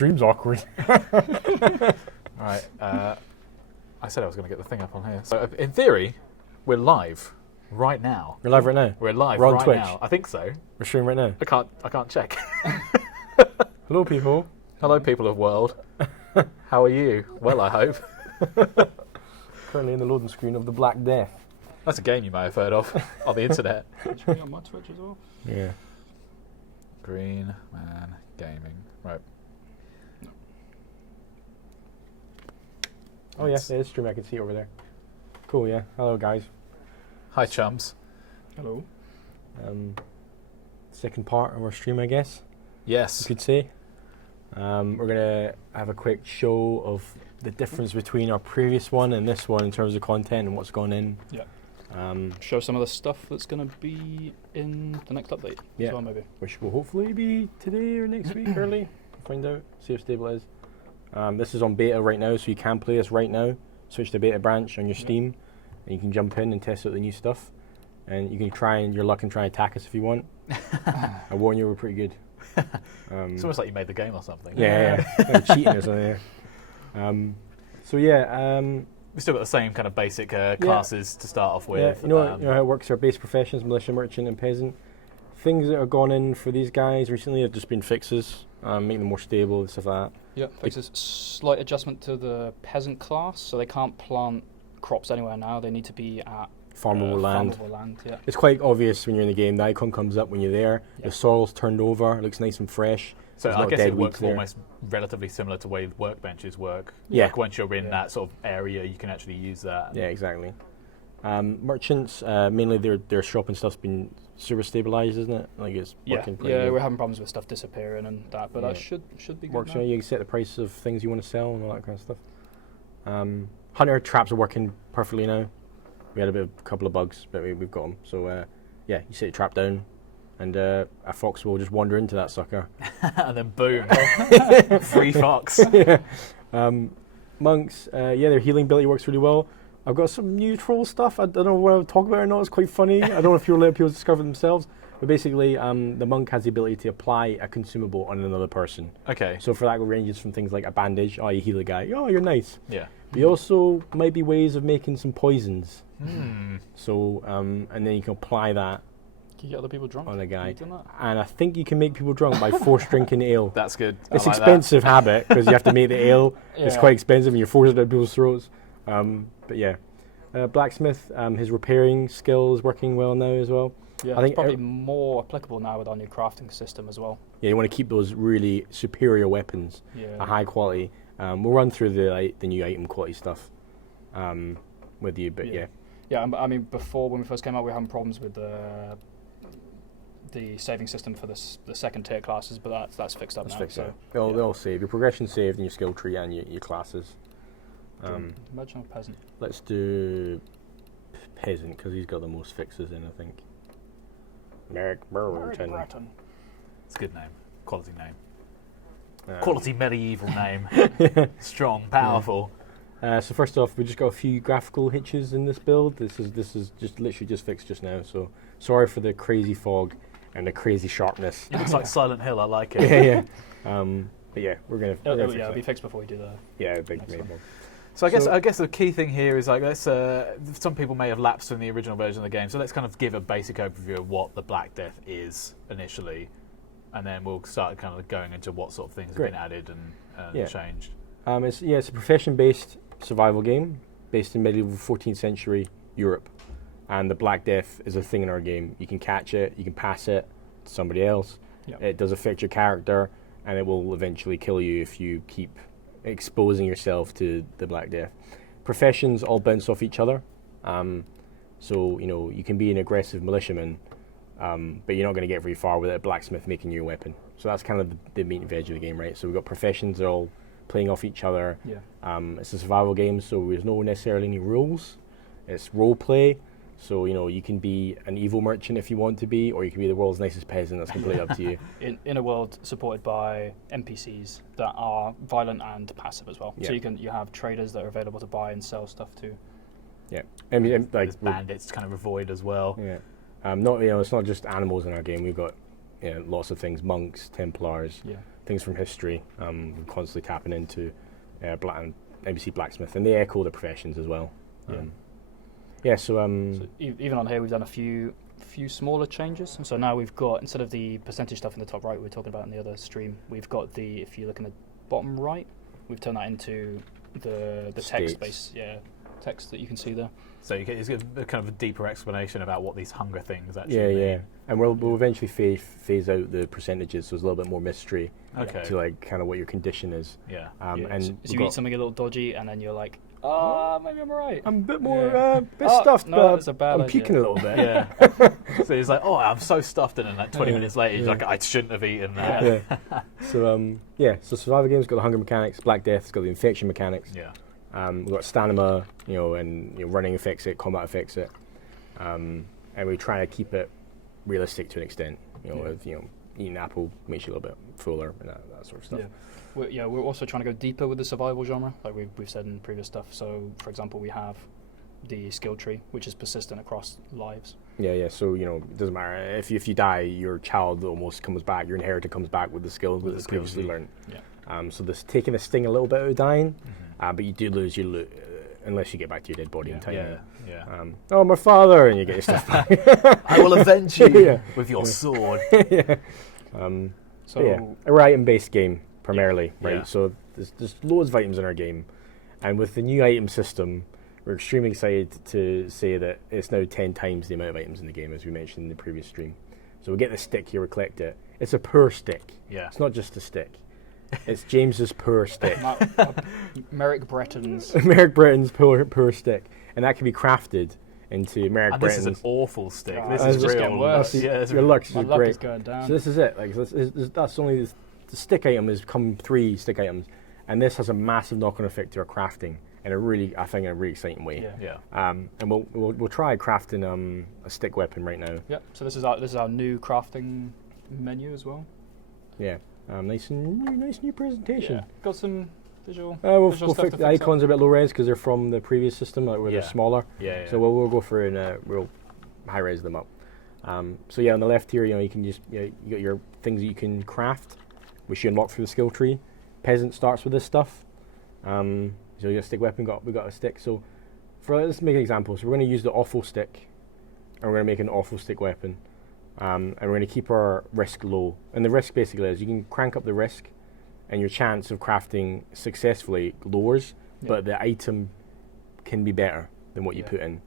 Stream's awkward. Right. I said I was going to get the thing up on here. So in theory, we're live right now. We're live right now. We're live We're on right Twitch. now. I think so. We're streaming right now. I can't check. Hello, people. Hello, people of world. How are you? Well, I hope. Currently in the loading screen of the Black Death. That's a game you may have heard of on the internet. Should be on my Twitch as well. Yeah. Green Man Gaming. Right. Oh yeah, it is streaming. I can see it over there. Cool. Yeah. Hello, guys. Hi, chums. Hello. Second part of our stream, I guess you Yes. could say. We're gonna have a quick show of the difference between our previous one and this one in terms of content and what's gone in. Yeah. Um, Show some of the stuff that's going to be in the next update Yeah. as well, maybe. which will hopefully be today or next week early. Find out. See how stable it is. This is on beta right now, so you can play this right now. Switch to beta branch on your Yeah. Steam, and you can jump in and test out the new stuff. And you can try your luck and try and attack us if you want. I warn you, we're pretty good. It's almost like you made the game or something. Yeah. Like cheating or something. Yeah. We've still got the same kind of basic classes to start off with. You know how it works. Our base professions: militia, merchant, and peasant. Things that have gone in for these guys recently have just been fixes, making them more stable and stuff like that. Yeah, fixes slight adjustment to the peasant class, so they can't plant crops anywhere now. They need to be at Farmable land. Farmable land, yeah. It's quite obvious when you're in the game. The icon comes up when you're there. Yeah. The soil's turned over. It looks nice and fresh. So There's I not guess dead it works weeds there. almost relatively similar to the way workbenches work. Yeah. Like once you're in Yeah. that sort of area, you can actually use that. Yeah, exactly. Merchants, mainly their shop and stuff's been super stabilized, isn't it? Like it's Yeah, working pretty yeah, good. we're having problems with stuff disappearing and that, but that Yeah. should be good Works. now. You can set the price of things you want to sell and all that kind of stuff. Hunter traps are working perfectly now. We had a couple of bugs, but we've got them. So yeah, you set your trap down, and a fox will just wander into that sucker. And then boom, free fox. Yeah. Monks, their healing ability works really well. I've got some new troll stuff. I don't know what I'll talk about or not. It's quite funny. I don't know if you'll let people discover themselves. But basically, the monk has the ability to apply a consumable on another person. Okay. So for that, it ranges from things like a bandage. Oh, you heal a guy. Oh, you're nice. Yeah. But you also might be ways of making some poisons. Hmm. So, and then you can apply that Can you get other people drunk? on a guy. Have you done that? And I think you can make people drunk by force drinking ale. That's good. It's I like expensive habit because you have to make the ale. It's Yeah. quite expensive and you're forcing it down people's throats. But yeah, blacksmith, his repairing skill is working well now as well. Yeah, I think it's probably more applicable now with our new crafting system as well. Yeah, you want to keep those really superior weapons, Yeah. a high quality. We'll run through the new item quality stuff with you, but yeah. Yeah, I mean, before when we first came out, we were having problems with the saving system for the second tier classes, but that's fixed up Let's now. fix so it. They'll save. Your progression saved in your skill tree and your classes. Merchant or peasant? Let's do peasant because he's got the most fixes in, I think. Merrick Burlington. It's a good name. Quality name. Um, Quality medieval name. Strong, powerful. So first off, we just got a few graphical hitches in this build. This is just literally just fixed just now. So sorry for the crazy fog and the crazy sharpness. It looks like Silent Hill. I like it. Yeah. But yeah, we're gonna. It'll be fixed before we do the. Yeah, big Next maybe. one. So So- I guess the key thing here is like let's. Some people may have lapsed from the original version of the game, so let's kind of give a basic overview of what the Black Death is initially, and then we'll start kind of going into what sort of things Great. have been added and Yeah. changed. It's a profession-based survival game based in medieval 14th century Europe, and the Black Death is a thing in our game. You can catch it, you can pass it to somebody else. Yep. It does affect your character, and it will eventually kill you if you keep exposing yourself to the Black Death. Professions all bounce off each other, so you can be an aggressive militiaman, but you're not going to get very far without a blacksmith making you a weapon. So that's kind of the meat and veg of the game, right? So we've got professions that are all playing off each other. Yeah. It's a survival game, so there's no necessarily any rules. It's role play, so you can be an evil merchant if you want to be, or you can be the world's nicest peasant. That's completely up to you. In a world supported by NPCs that are violent and passive as well. Yeah. So you have traders that are available to buy and sell stuff too. Yeah, I mean, like There's bandits kind of avoid as well. yeah, it's not just animals in our game. We've got lots of things: monks, Templars, Yeah. things from history. We're constantly tapping into NBC Blacksmith, and they echo the professions as well. So even on here, we've done a few smaller changes. So now we've got, instead of the percentage stuff in the top right we were talking about in the other stream, we've got if you look in the bottom right, we've turned that into the text base, text that you can see there. So you get it's a kind of a deeper explanation about what these hunger things actually yeah, mean. and we'll eventually phase out the percentages, so there's a little bit more mystery to like kind of what your condition is. Yeah. And so you eat something a little dodgy, and then you're like, maybe I'm alright. I'm a bit more bit stuffed, no, but that's a bad I'm idea. peaking a little bit. Yeah. So he's like, I'm so stuffed, and then like 20 minutes later, he's like, I shouldn't have eaten that. So so survival games got the hunger mechanics. Black Death's got the infection mechanics. Yeah. We've got stamina, and running affects it, combat affects it, and we try to keep it realistic to an extent. With eating an apple makes you a little bit fuller and that sort of stuff. We're also trying to go deeper with the survival genre, like we've said in previous stuff. So, for example, we have the skill tree, which is persistent across lives. Yeah. So it doesn't matter if you die, your child almost comes back. Your inheritor comes back with the skills that they previously learned. Yeah. So this taking the sting a little bit out of dying, but you do lose your loot unless you get back to your dead body in time. Yeah. My father, and you get your stuff back. I will avenge you with your sword. A item-based game primarily, right? Yeah. So there's loads of items in our game, and with the new item system, we're extremely excited to say that it's now 10 times the amount of items in the game, as we mentioned in the previous stream. So we get the stick here, we collect it. It's a purr stick. Yeah. It's not just a stick. It's James's purr stick. Merrick Breton's Merrick Breton's purr stick, and that can be crafted into Merrick This Breton's. is an awful stick. Oh, This it's is just real. getting worse. Your luck is my luck great. is going down. So this is it. Like that's only the stick item has come 3 stick items, and this has a massive knock-on effect to our crafting in a really exciting way. Yeah. And we'll try crafting a stick weapon right now. Yep. So this is our new crafting menu as well. Yeah. Nice new presentation. Yeah. Got some visual. We'll stuff fix to the fix icons are a bit low res because they're from the previous system, where they're smaller. Yeah. So we'll go for we'll high res them up. So on the left here, you can just you got your things that you can craft, which you unlock through the skill tree. Peasant starts with this stuff. So your stick weapon we got a stick. So let's make an example. So we're going to use the awful stick, and we're going to make an awful stick weapon. And we're going to keep our risk low. And the risk basically is you can crank up the risk, and your chance of crafting successfully lowers, but the item can be better than what you put in.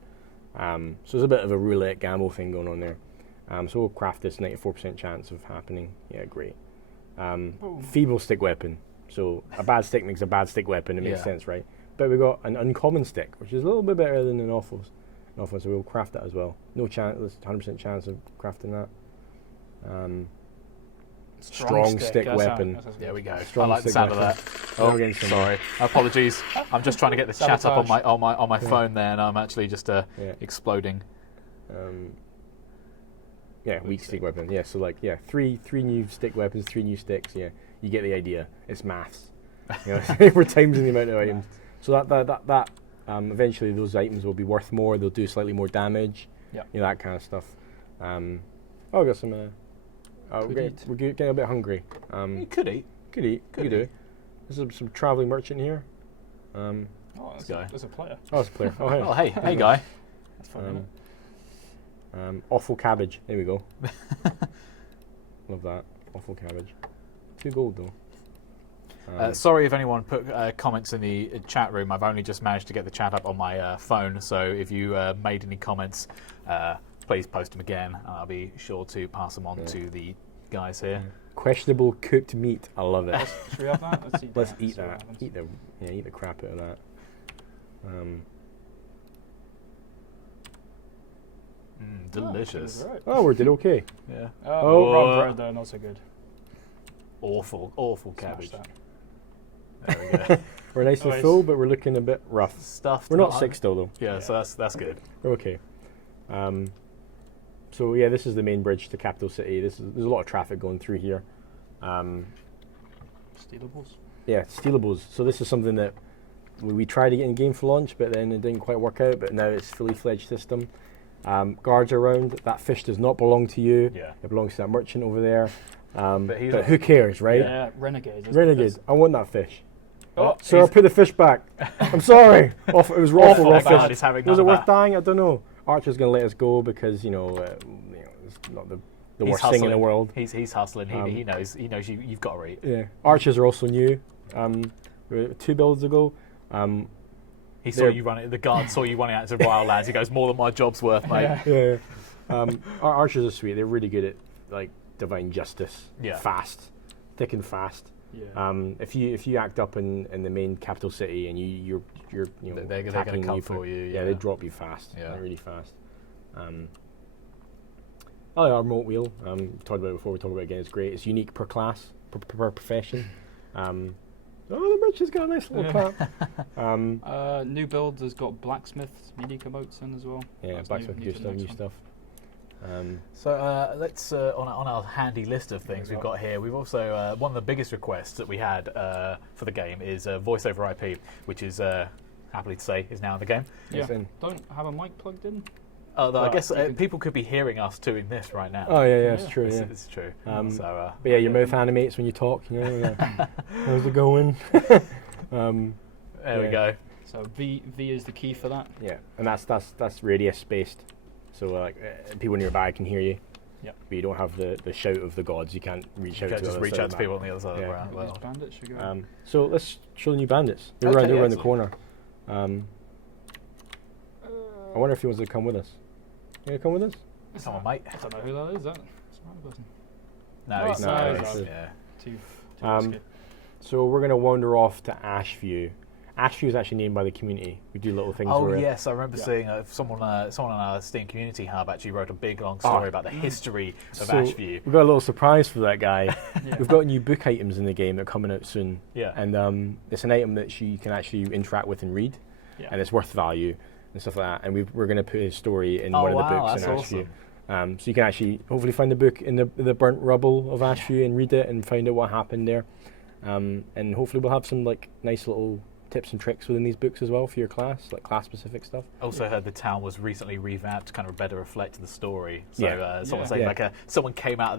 So there's a bit of a roulette gamble thing going on there. So we'll craft this 94% chance of happening. Yeah, great. Feeble stick weapon. So a bad stick makes a bad stick weapon. It makes sense, right? But we got an uncommon stick, which is a little bit better than an awful. So we'll craft that as well. No chance. There's 100% chance of crafting that. Strong stick weapon. There we go. Strong I like the stick sound of weapon. that. Now we're getting some- Sorry. Apologies. I'm just trying to get the chat up Sabotage. on my phone there, and I'm actually just exploding. Weak stick weapon. Yeah, so three new stick weapons, 3 new sticks. Yeah, you get the idea. It's maths. We're timesing the amount of items. So that eventually those items will be worth more. They'll do slightly more damage. Yeah. That kind of stuff. I got some. We're getting a bit hungry. You could eat. Could eat. Could do. There's some traveling merchant here. There's a player. Oh, it's a player. Oh, hey. Oh, hey, guy. That's funny. Awful cabbage. There we go. Love that. Awful cabbage. 2 gold though. Sorry if anyone put comments in the chat room. I've only just managed to get the chat up on my phone, so if you made any comments, please post them again, and I'll be sure to pass them on to the guys here. Questionable cooked meat. I love it. Should we have that? Let's that. eat See what that. happens. Eat the crap out of that. Delicious. Right. Oh, we did okay. Yeah. Oh, wrong bread though, not so good. Awful Smash cabbage. that. There we go. We're nice and Nice. full, but we're looking a bit rough. Stuffed. We're not sick still though. Yeah, so that's good. We're okay. So this is the main bridge to Capital City. There's a lot of traffic going through here. Stealables. Yeah, stealables. So this is something that we tried to get in game for launch, but then it didn't quite work out. But now it's fully fledged system. Guards around. That fish does not belong to you. Yeah. It belongs to that merchant over there. But he's But who cares, right? Yeah, renegades. Renegade. I want that fish. Oh, So I'll put the fish back. I'm sorry. It was awful raw Bad fish. is having Was none it of worth that. dying? I don't know. Archer's going to let us go because it's not the He's worst thing in the hustling. world. He's hustling. He knows you've got to eat. Yeah. Archers are also new. 2 builds ago. He saw you running. The guard saw you running out to Wildlands. He goes, more than my job's worth, mate. Yeah. Yeah. Archers are sweet. They're really good at like divine justice. Yeah. Fast, thick and fast. Yeah. If you act up in the main capital city and you're They're gonna attacking come you for you, Yeah, yeah. they drop you fast. Yeah. Really fast. Our remote wheel. We talked about it before. We talked about it again. It's great. It's unique per class, per profession. The merchant's got a nice little clap. New build has got blacksmiths, unique emotes in as well. Yeah, That's blacksmith, new for the stuff, next new one. stuff. So let's on our handy list of things we've got here. We've also one of the biggest requests that we had for the game is voice over IP, which is happily to say is now in the game. Yeah. It's in. Don't have a mic plugged in. Although I But guess you can- people could be hearing us doing this right now. Oh yeah, it's Yeah. true. Yeah. It's true. But yeah, your mouth animates when you talk. How's it going? There we yeah. go. So V is the key for that. Yeah, and that's radius based, so people nearby can hear you. Yep. But you don't have the shout of the gods. You can't reach You out. can to the just other reach side out of to the people on the other side Yeah. of the ground. These Well, bandits should go. map. So let's show the new bandits. They're Okay, around the excellent. corner. I wonder if he wants to come with us. You gonna come with us? someone, mate. I don't know who that is. That it's another person. No, Oh, he's no, no, it's- yeah. Too Um, risky. So we're gonna wander off to Ashview. Ashview is actually named by the community. We do little things. Oh where yes, I remember Yeah. seeing someone on our Steam Community Hub actually wrote a big long story Oh. about the history of So Ashview. we've got a little surprise for that guy. Yeah. We've got new book items in the game that are coming out soon. Yeah. And it's an item that you can actually interact with and read, Yeah. and it's worth value and stuff like that. And we're going to put his story in Oh, one of the wow, books in that's Ashview. awesome. So you can actually hopefully find the book in the burnt rubble of Ashview and read it and find out what happened there. And hopefully we'll have some like nice little tips and tricks within these books as well for your class, like class specific stuff. Also heard the town was recently revamped to kind of better reflect the story. So Yeah. someone Yeah. saying Yeah. like someone came out of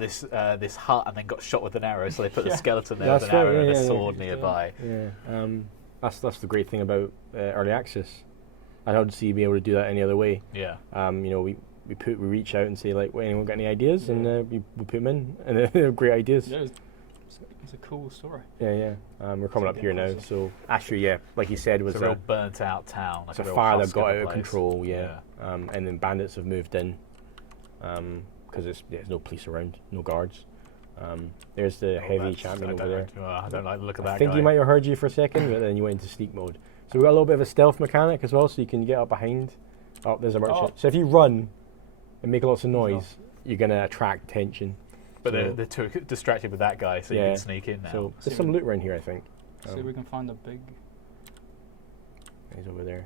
this hut and then got shot with an arrow, so they put Yeah. a skeleton there That's with an right, arrow and yeah, a yeah, sword yeah. nearby. Yeah. That's the great thing about early access. I don't see being able to do that any other way. Yeah. We reach out and say like, well, anyone got any ideas, and Yeah. we put them in, and they're great ideas. Yeah, it's a cool story. Yeah. We're coming up It's a here good now. process. So Ashview, yeah, like you said, was It's a real burnt out town. Like it's a real fire that husk got of out a of place. control. Yeah. And then bandits have moved in because there's no police around, no guards. There's the Oh, heavy that's- champion I over don't there. like- I don't like the look of that I think guy. you might have heard you for a second, but then you went into sneak mode. So we've got a little bit of a stealth mechanic as well, so you can get up behind. Oh, there's a merchant. Oh. So if you run and make lots of noise, you're going to attract attention. But So- they're too distracted with that guy, so you Yeah. can sneak in now. So See there's some what- loot around here, I think. See if we can find a big. He's over there.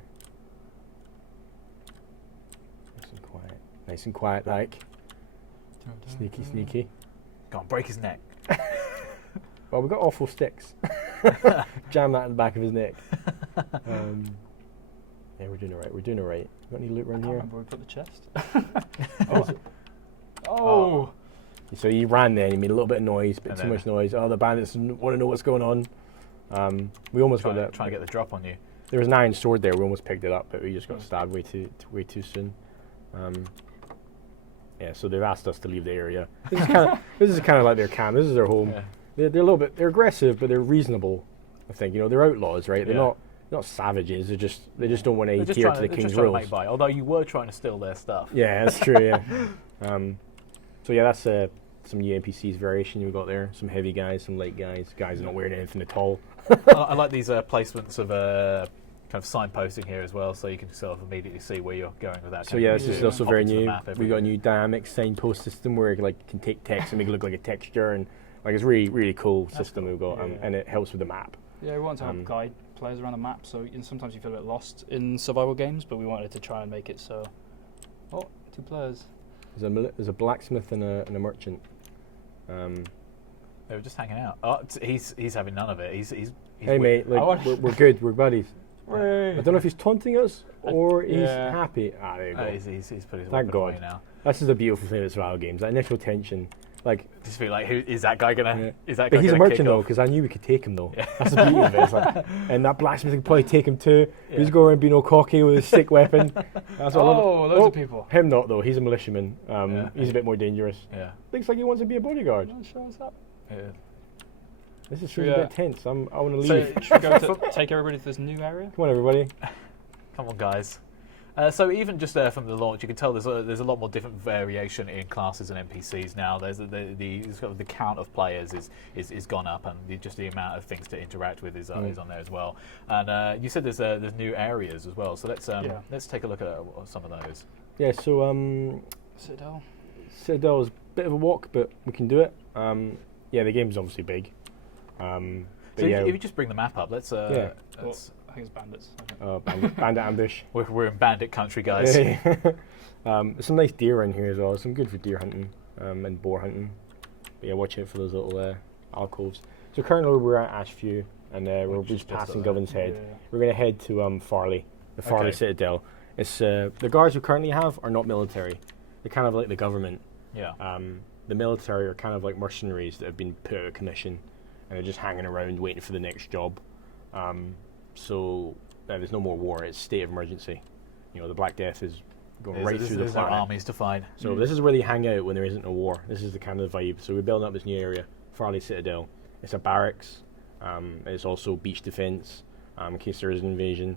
Nice and quiet, like. Sneaky. Go on, break his neck. Well, we've got awful sticks. Jam that in the back of his neck. Yeah, we're doing it right. Got any loot I around can't here? remember where we put the chest. Oh. So he ran there and he made a little bit of noise, but And too then- much noise. Oh, the bandits want to know what's going on. We almost got that. Trying to get the drop on you. There was an iron sword there. We almost picked it up, but we just got stabbed way too soon. Yeah, so they've asked us to leave the area. This is kind of like their camp. This is their home. Yeah. They're a little bit. They're aggressive, but they're reasonable. I think they're outlaws, right? They're Yeah. not savages. They just don't want to They're just adhere trying to the they're king's just trying to rules. make by. Although you were trying to steal their stuff. Yeah, that's true. Yeah. So yeah, that's some new NPCs variation we got there. Some heavy guys, some light guys. Guys not wearing anything at all. I like these placements of kind of signposting here as well, so you can sort of immediately see where you're going with that. So yeah, this Yeah. is also Pop very into the new. map We every- got a new dynamic signpost system where you can take text and make it look like a texture, and like it's really cool system we've got, Yeah. and it helps with the map. Yeah, we want to help guide players around the map, so sometimes you feel a bit lost in survival games, but we wanted to try and make it so. Oh, 2 players. There's a blacksmith and a merchant. They were just hanging out. Oh, he's having none of it. He's Hey weird. mate, like I want- we're good, we're buddies. I don't know if he's taunting us or he's Yeah. happy. There you go. He's put his Thank weapon God. away now. This is the beautiful thing about survival games. That initial tension, Like, Just feel like, who is that guy gonna? Yeah. Is that guy but he's a gonna merchant kick though, off? because I knew we could take him though. That's the beauty of it. It's like, and that blacksmith could probably take him too. Yeah. He's going around being all cocky with his stick weapon. That's what I love. Oh, loads of people. Him not though. He's a militiaman. Yeah. He's a bit more dangerous. Yeah. Looks like he wants to be a bodyguard. Oh, show us up. Yeah. This is Should a we, bit tense. I want to So, leave. should we go to take everybody to this new area? Come on, everybody. Come on, guys. So even just from the launch, you can tell there's a lot more different variation in classes and NPCs now. There's the count of players is gone up, and just the amount of things to interact with is on there as well. And you said there's new areas as well. So let's take a look at some of those. Yeah. So Citadel. Citadel is a bit of a walk, but we can do it. Yeah, the game's obviously big. But So yeah, if you just bring the map up, let's. Yeah. I think it's bandits. Okay. Bandit ambush. We're in bandit country, guys. There's some nice deer in here as well. Some good for deer hunting and boar hunting. But yeah, watch out for those little alcoves. So currently we're at Ashview, and we're Which is just just passing up Govern's there. Head. Yeah. We're going to head to Farley, the Farley Okay. Citadel. It's the guards we currently have are not military. They're kind of like the government. Yeah. The military are kind of like mercenaries that have been put out of commission, and they're just hanging around waiting for the next job. So there's no more war. It's state of emergency. You know, the Black Death is going right through the There's no planet. armies to fight. So this is where they hang out when there isn't a war. This is the kind of vibe. So we're building up this new area, Farley Citadel. It's a barracks. It's also beach defence in case there is an invasion.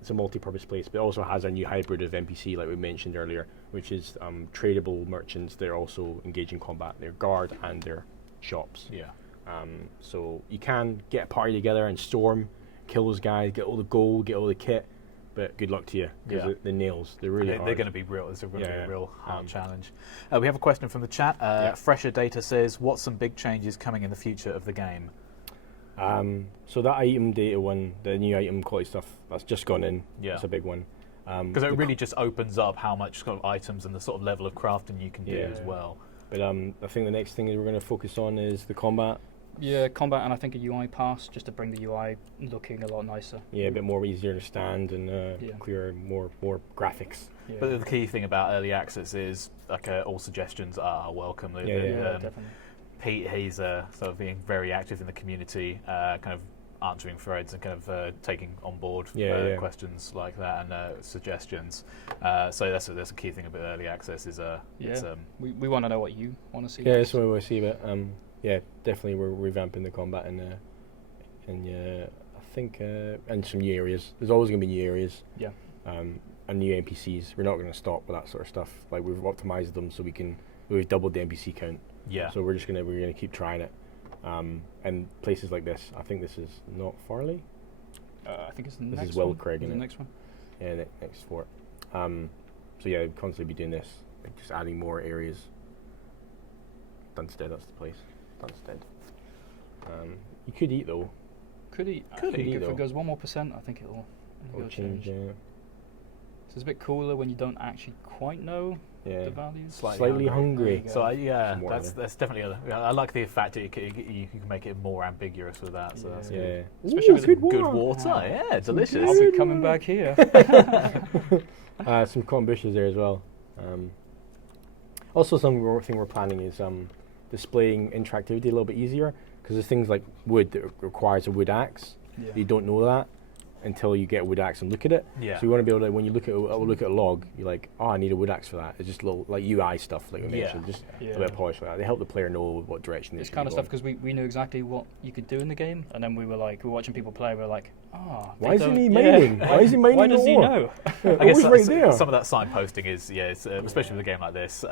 It's a multi-purpose place, but it also has a new hybrid of NPC, like we mentioned earlier, which is tradable merchants. They're also engaged in combat. They're guard and they're shops. Yeah. So you can get a party together and storm, kill those guys, get all the gold, get all the kit, but good luck to you because Yeah. the nails, they're really hard. They're going to be real. It's going to be Yeah, a real hard um, challenge. We have a question from the chat. Fresher Data says, "What's some big changes coming in the future of the game?" So that item data one, the new item quality stuff, that's just gone in. Yeah. That's a big one. Because it really just opens up how much sort of items and the sort of level of crafting you can do Yeah. as well. But I think the next thing we're going to focus on is the combat. Yeah, combat and I think a UI pass just to bring the UI looking a lot nicer. Yeah, a bit more easier to understand and Yeah. clearer, more graphics. Yeah, But the key thing about early access is like all suggestions are welcome. Yeah, definitely. Pete, he's sort of being very active in the community, kind of answering threads and kind of taking on board Yeah. questions like that and suggestions. So that's a key thing about early access is it's, We want to know what you want to see. Yeah, that's what we see. But yeah, definitely we're revamping the combat and I think and some new areas. There's always going to be new areas. Yeah. And new NPCs. We're not going to stop with that sort of stuff. Like we've optimized them so we've doubled the NPC count. yeah. So we're gonna keep trying it. And places like this, I think this is not Farley. I think it's the This next is Will one. Craig, Is innit? the next one. Yeah, next fort. So yeah, constantly be doing this, like just adding more areas. Dunstead, that's the place. Dunstead. You could eat though. Could he? I Could think he, if though? it goes 1 more %, I think it'll Change. change. So it's a bit cooler when you don't actually quite know Yeah. the values. Slightly hungry. There you So go. yeah, Some more that's definitely. I like the fact that you can make it more ambiguous with that. So that's Yeah. Yeah. Especially with good good water. water. Wow. Yeah, delicious. I'll be coming back here. Some cotton bushes there as well. Also, thing we're planning is displaying interactivity a little bit easier because there's things like wood that requires a wood axe. Yeah. You don't know that until you get a wood axe and look at it. Yeah. So you want to be able to, when you look at a log, you're like, oh, I need a wood axe for that. It's just little like UI stuff, like we Yeah. mentioned, just a Yeah. bit of polish like that. They help the player know what direction they It's should kind be of stuff going. because we knew exactly what you could do in the game, and then we were watching people play. We were like, Why isn't he mining? Why is he mining Why no does he more? know? I guess Always right there. some of that signposting is especially with a game like this,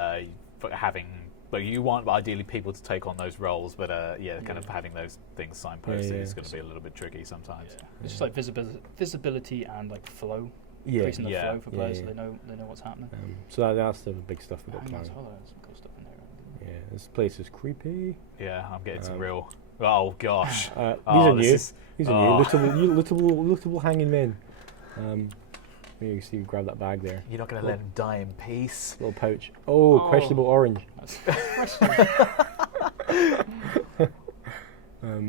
having. But you want ideally people to take on those roles, but kind of having those things signposted Yeah, yeah. is going to be a little bit tricky sometimes. It's just like visibility and like flow, Yeah. increasing the Yeah. flow for players Yeah, so they know what's happening. So that's the big stuff we've got Hanging as planned. well, there's some cool stuff in there. Yeah, this place is creepy. Yeah, I'm getting some Um, real. Oh gosh. These Oh, are new. this is- These are new. Lootable hanging men. You can see, grab that bag there. You're not going to let him die in peace. Little pouch. Oh, Oh. questionable orange.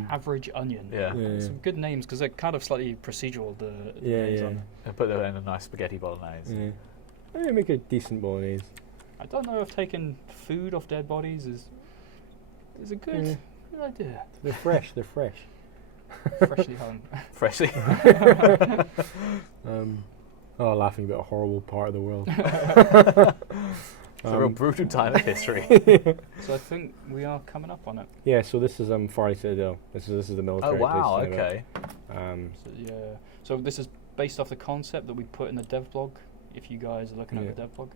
Average onion. Yeah. Yeah. Some good names because they're kind of slightly procedural. The Yeah, names yeah. on. And put that in a nice spaghetti bolognese. Yeah. Make a decent bolognese. I don't know if taking food off dead bodies is a good idea. They're fresh. They're fresh. Freshly hung. Freshly. Laughing about a horrible part of the world. It's a real brutal time of history. So I think we are coming up on it. Yeah, so this is Farley Citadel. This is the Oh military. wow, place, okay. So, yeah. So this is based off the concept that we put in the dev blog. If you guys are looking at the dev blog.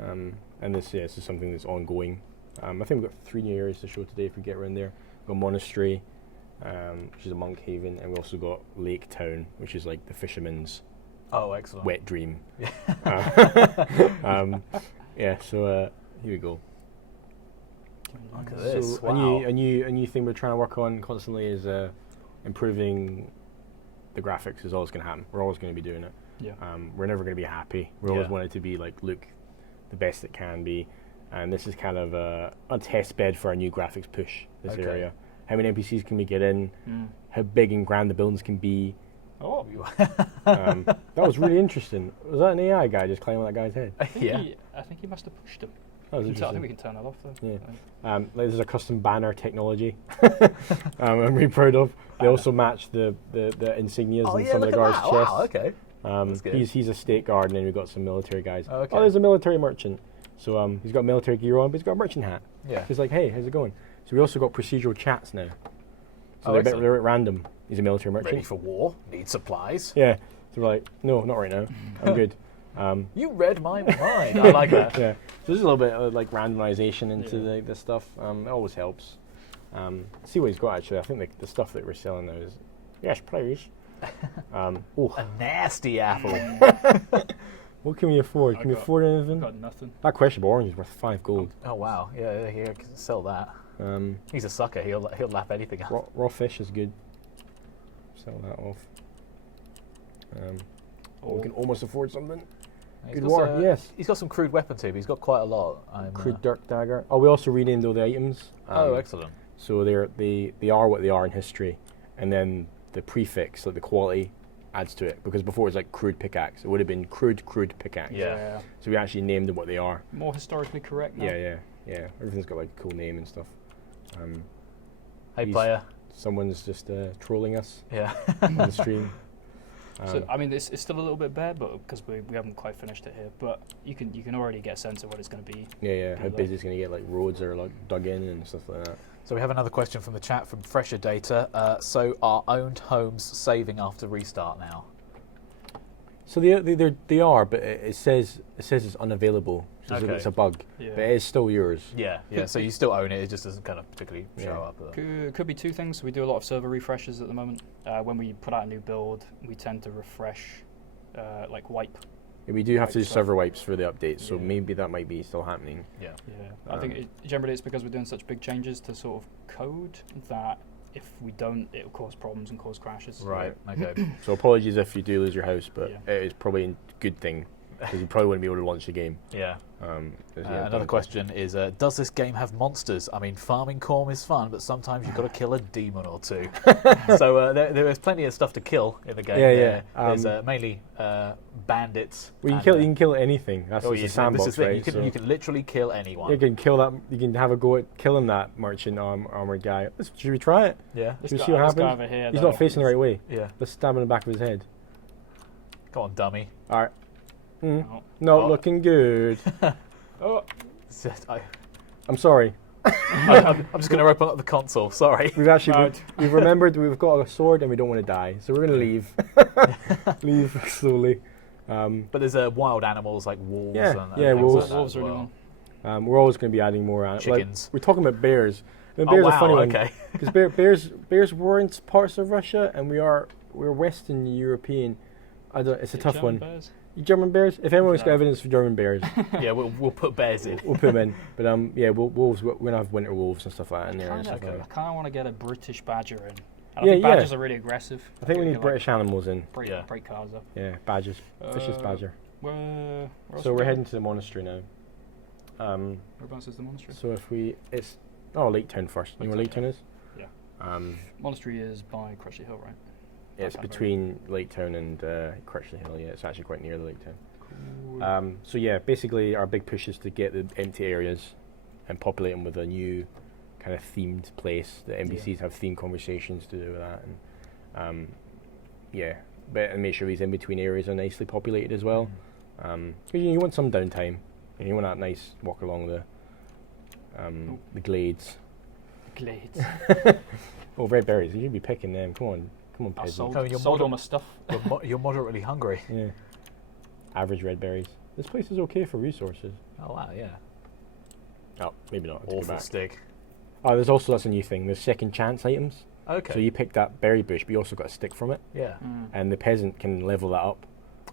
And this is something that's ongoing. I think we've got 3 new areas to show today if we get around there. We've got Monastery, which is a monk haven, and we also got Lake Town, which is like the fisherman's Oh, excellent. wet dream. So here we go. Look at this. So Wow. a new thing we're trying to work on constantly is improving the graphics. Is always going to happen. We're always going to be doing it. Yeah. We're never going to be happy. We always Yeah. want it to be look the best it can be, and this is kind of a test bed for our new graphics push. This Okay. area. How many NPCs can we get in? How big and grand the buildings can be. Oh. That was really interesting. Was that an AI guy just climbing on that guy's head? I think Yeah. I think he must have pushed him. That was I think interesting. we can turn that off though. Yeah. There's a custom banner technology. I'm really proud of. They also match the insignias Oh and yeah, some of look the at guards' that. chests. Wow, okay. That's good. He's a state guard, and then we've got some military guys. Oh, okay. Oh, there's a military merchant. So he's got military gear on, but he's got a merchant hat. Yeah. He's like, hey, how's it going? So we also got procedural chats now. So Oh, they're excellent. a bit random. He's a military merchant. Ready for war? Need supplies? Yeah. So we're like, no, not right now. I'm good. You read my mind. I like that. Yeah. So there's a little bit of randomization into Yeah. the stuff. It always helps. See what he's got actually. I think the stuff that we're selling now is yes, please. A nasty apple. What can we afford? Can we afford anything? Got nothing. That questionable orange is worth 5 gold. Oh wow. Yeah, here I can sell that. He's a sucker. He'll lap anything up. Raw fish is good. Sell that off. We can almost afford something. He's Good got war, some- yes. He's got some crude weapon too, but he's got quite a lot. Crude dirk dagger. Oh, we also renamed all the items. Oh, excellent. So they are what they are in history, and then the prefix, like the quality, adds to it. Because before it was like crude pickaxe, it would have been crude pickaxe. Yeah. So we actually named them what they are. More historically correct now. Yeah. Everything's got like a cool name and stuff. Hey, He's- player. Someone's just trolling us Yeah. on the stream. So I mean, it's still a little bit bare, but because we haven't quite finished it here. But you can already get a sense of what it's going to be. How Good busy luck. it's going to get, like roads are like dug in and stuff like that. So we have another question from the chat from Fresher Data. So are owned homes saving after restart now? So they are, but it says it's unavailable. So Okay. it's a bug, Yeah. but it is still yours. Yeah. So you still own it. It just doesn't kind of particularly show Yeah. up. Could be 2 things. We do a lot of server refreshes at the moment. When we put out a new build, we tend to refresh, like wipe. Yeah, we do have to do Like server wipes for the updates, so Yeah. maybe that might be still happening. Yeah. Yeah, I think generally it's because we're doing such big changes to sort of code that if we don't, it'll cause problems and cause crashes. Right. Okay. So apologies if you do lose your house, but Yeah. it is probably a good thing because you probably wouldn't be able to launch the game. Yeah. 'Cause, Another question is, does this game have monsters? I mean, farming corn is fun, but sometimes you've got to kill a demon or two. So there is plenty of stuff to kill in the game. Yeah. There's mainly bandits. Well, and, you can kill anything. That's oh, just yeah, a sandbox, this is it. right? You can literally kill anyone. You can kill that. You can have a go at killing that merchant armored guy. Should we try it? Yeah. This Should we guy, see what this guy happens? over here, He's though, not facing the right way. Yeah. Let's stab him in the back of his head. Come on, dummy. All right. Oh. Not Oh. looking good. Oh, It's just- I'm sorry. I'm just going to open up the console. Sorry. We've actually Right. we've remembered we've got a sword and we don't want to die, so we're gonna leave. Leave slowly. But there's wild animals like wolves. Yeah, and yeah, things wolves. like that wolves as are a good well. one. We're always gonna be adding more. Chickens. We're talking about bears. And Oh bears wow. are funny Okay. because bears were in parts of Russia and we're Western European. It's a tough German one. bears? German bears. If anyone's got No. evidence for German bears, Yeah, we'll put bears in. we'll put them in. But wolves. We're gonna have winter wolves and stuff like that in there. And I stuff like that. kind of want to get a British badger in. I Yeah, think yeah. badgers are really aggressive. I think we need Like, British animals in. break, Yeah. break cars up. Yeah, badgers. Vicious Uh, badger. Where else So we we're going? heading to the monastery now. Whereabouts is the monastery? So if we, it's Lake Town first. You know where Lake Town is? Yeah. Um, Monastery is by Crutchley Hill, right? it's Canterbury. between Lake Town and Crutchley Hill. Yeah, it's actually quite near the Lake Town. So yeah, basically our big push is to get the empty areas and populate them with a new kind of themed place. The NPCs have themed conversations to do with that, and and make sure these in between areas are nicely populated as well. Because you want some downtime, and you want that nice walk along the glades. Glades. Oh, red berries! You should be picking them. Come on, I peasant. sold, Oh, you're sold all my stuff. You're moderately hungry. Yeah. Average red berries. This place is okay for resources. Oh wow, yeah. Oh, maybe not. I'll take it Awful back. stick. Oh, that's a new thing. There's second chance items. Okay. So you pick that berry bush, but you also got a stick from it, yeah. and the peasant can level that up.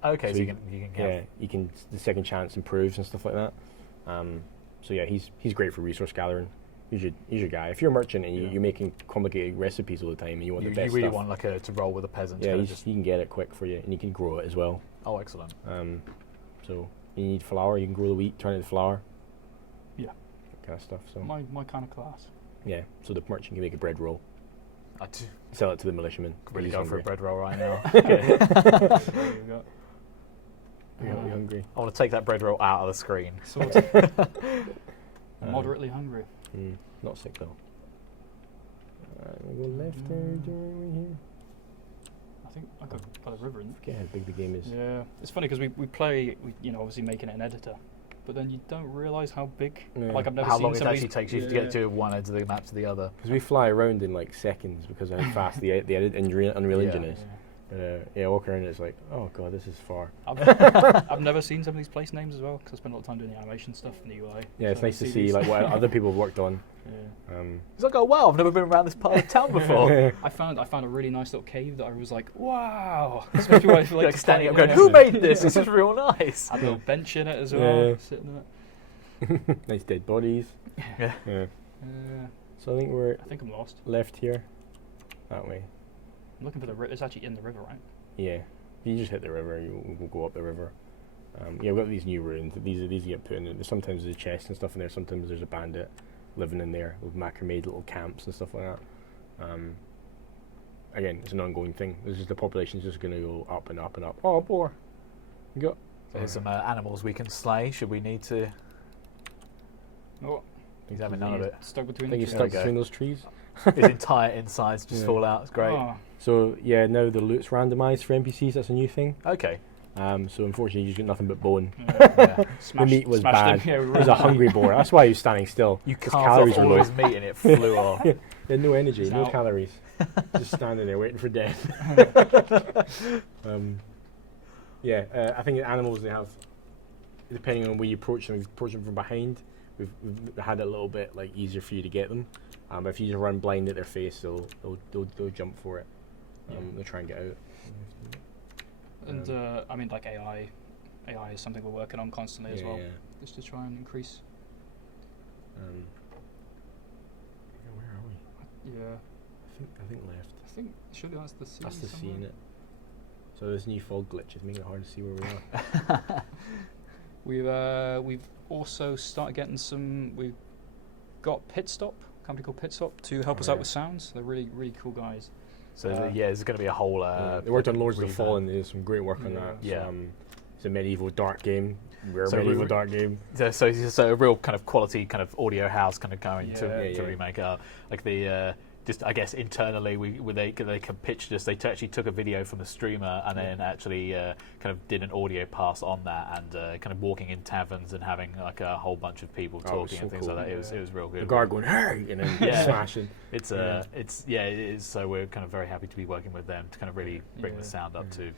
Okay, So so you- you can Yeah, you can. The second chance improves and stuff like that. So yeah, he's great for resource gathering. He's your guy. If you're a merchant and you're making complicated recipes all the time and you want you the best really stuff, want like to roll with a peasant. yeah, kind he of can get it quick for you, and you can grow it as well. oh, excellent. So you need flour. You can grow the wheat, turn it into flour. Yeah. That kind of stuff. So My kind of class. yeah, so the merchant can make a bread roll, I do sell it to the militiamen. really He's go for hungry. a bread roll right now. There we go. You're hungry. I want to take that bread roll out of the screen. Sorted. Moderately hungry. Not sick though. We go left there, doing here. I think I got by the river, isn't Forget how big the game is. it? Yeah. It's funny because we play, obviously making it an editor, but then you don't realise how big. Yeah. Like I've never How seen long it somebody. actually takes you to get to one end of the map to the other. Because we fly around in like seconds because of how fast the edit in Unreal Engine Yeah. is. Walk around and it's like, oh god, this is far. I've never seen some of these place names as well because I spend a lot of time doing the animation stuff and the UI. Yeah, it's So I nice to see these. like what other people have worked on. Yeah. It's like, oh wow, I've never been around this part of town before. I found a really nice little cave that I was like, wow. Especially when I feel Like to standing play- up going, who made this? This is real nice. Had a little bench in it as well, Yeah. sitting in it. Nice dead bodies. Yeah. Yeah. Yeah. So I think we're I think I'm lost. left here. That way. I'm looking for the river. It's actually in the river, right? Yeah. If you just hit the river, we'll go up the river. We've got these new ruins. These get put in. Sometimes there's a chest and stuff in there. Sometimes there's a bandit living in there with macrame little camps and stuff like that. Again, it's an ongoing thing. There's just the population's just going to go up and up and up. Oh, a boar. You got. So here's some animals we can slay. Should we need to? Oh, He's having none of it. stuck between I think the he's two. stuck we go. between those trees. His entire insides just Yeah. fall out. It's great. Oh, So yeah, now the loot's randomised for NPCs. That's a new thing. Okay. So unfortunately, you just got nothing but bone. yeah. The meat was smashed bad. him. Yeah, we It was a hungry boar. That's why he was standing still. You His carved calories off were all low. his meat and it flew off. He had no energy, He's no out. calories. Just standing there waiting for death. I think animals, they have, depending on where you approach them, if you approach them from behind, we've had it a little bit like easier for you to get them. But if you just run blind at their face, they'll jump for it. They'll try and get out. And I mean, like AI is something we're working on constantly as well, just to try and increase. Where are we? Yeah, I think left. I think surely that's the sea. That's the sea, somewhere. innit? So this new fog glitch is making it hard to see where we are. We've also started getting some. We've got Pit Stop, a company called Pit Stop, to help Oh, us out yeah. with sounds. They're really cool guys. So there's going to be a whole. They worked on Lords of the revamp. Fallen. They did some great work on Yeah. that. Yeah. It's a medieval dark game. Rare So medieval we- dark game. So a real kind of quality kind of audio house kind of going Yeah. to Yeah. remake it up. Like the just I guess internally they pitched us. They actually took a video from the streamer and then actually kind of did an audio pass on that and kind of walking in taverns and having like a whole bunch of people Oh, it was talking so and things cool. like that. It was real The good. guard going, hey! And then Yeah. smashing. It's Yeah. it is. So we're kind of very happy to be working with them to kind of really bring the Yeah. sound up to.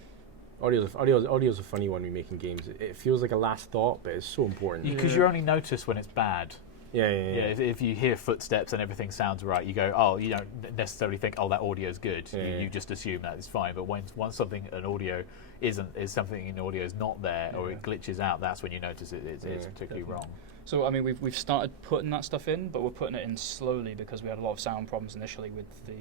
Audio's a funny one when making games. It feels like a last thought, but it's so important. Because you only notice when it's bad. Yeah. Yeah, if you hear footsteps and everything sounds right, you go, oh, you don't necessarily think, oh, that audio is good. Yeah. You just assume that it's fine. But once something an audio is something in audio is not there or it glitches out, that's when you notice it's particularly Definitely. wrong. So I mean, we've started putting that stuff in, but we're putting it in slowly because we had a lot of sound problems initially with the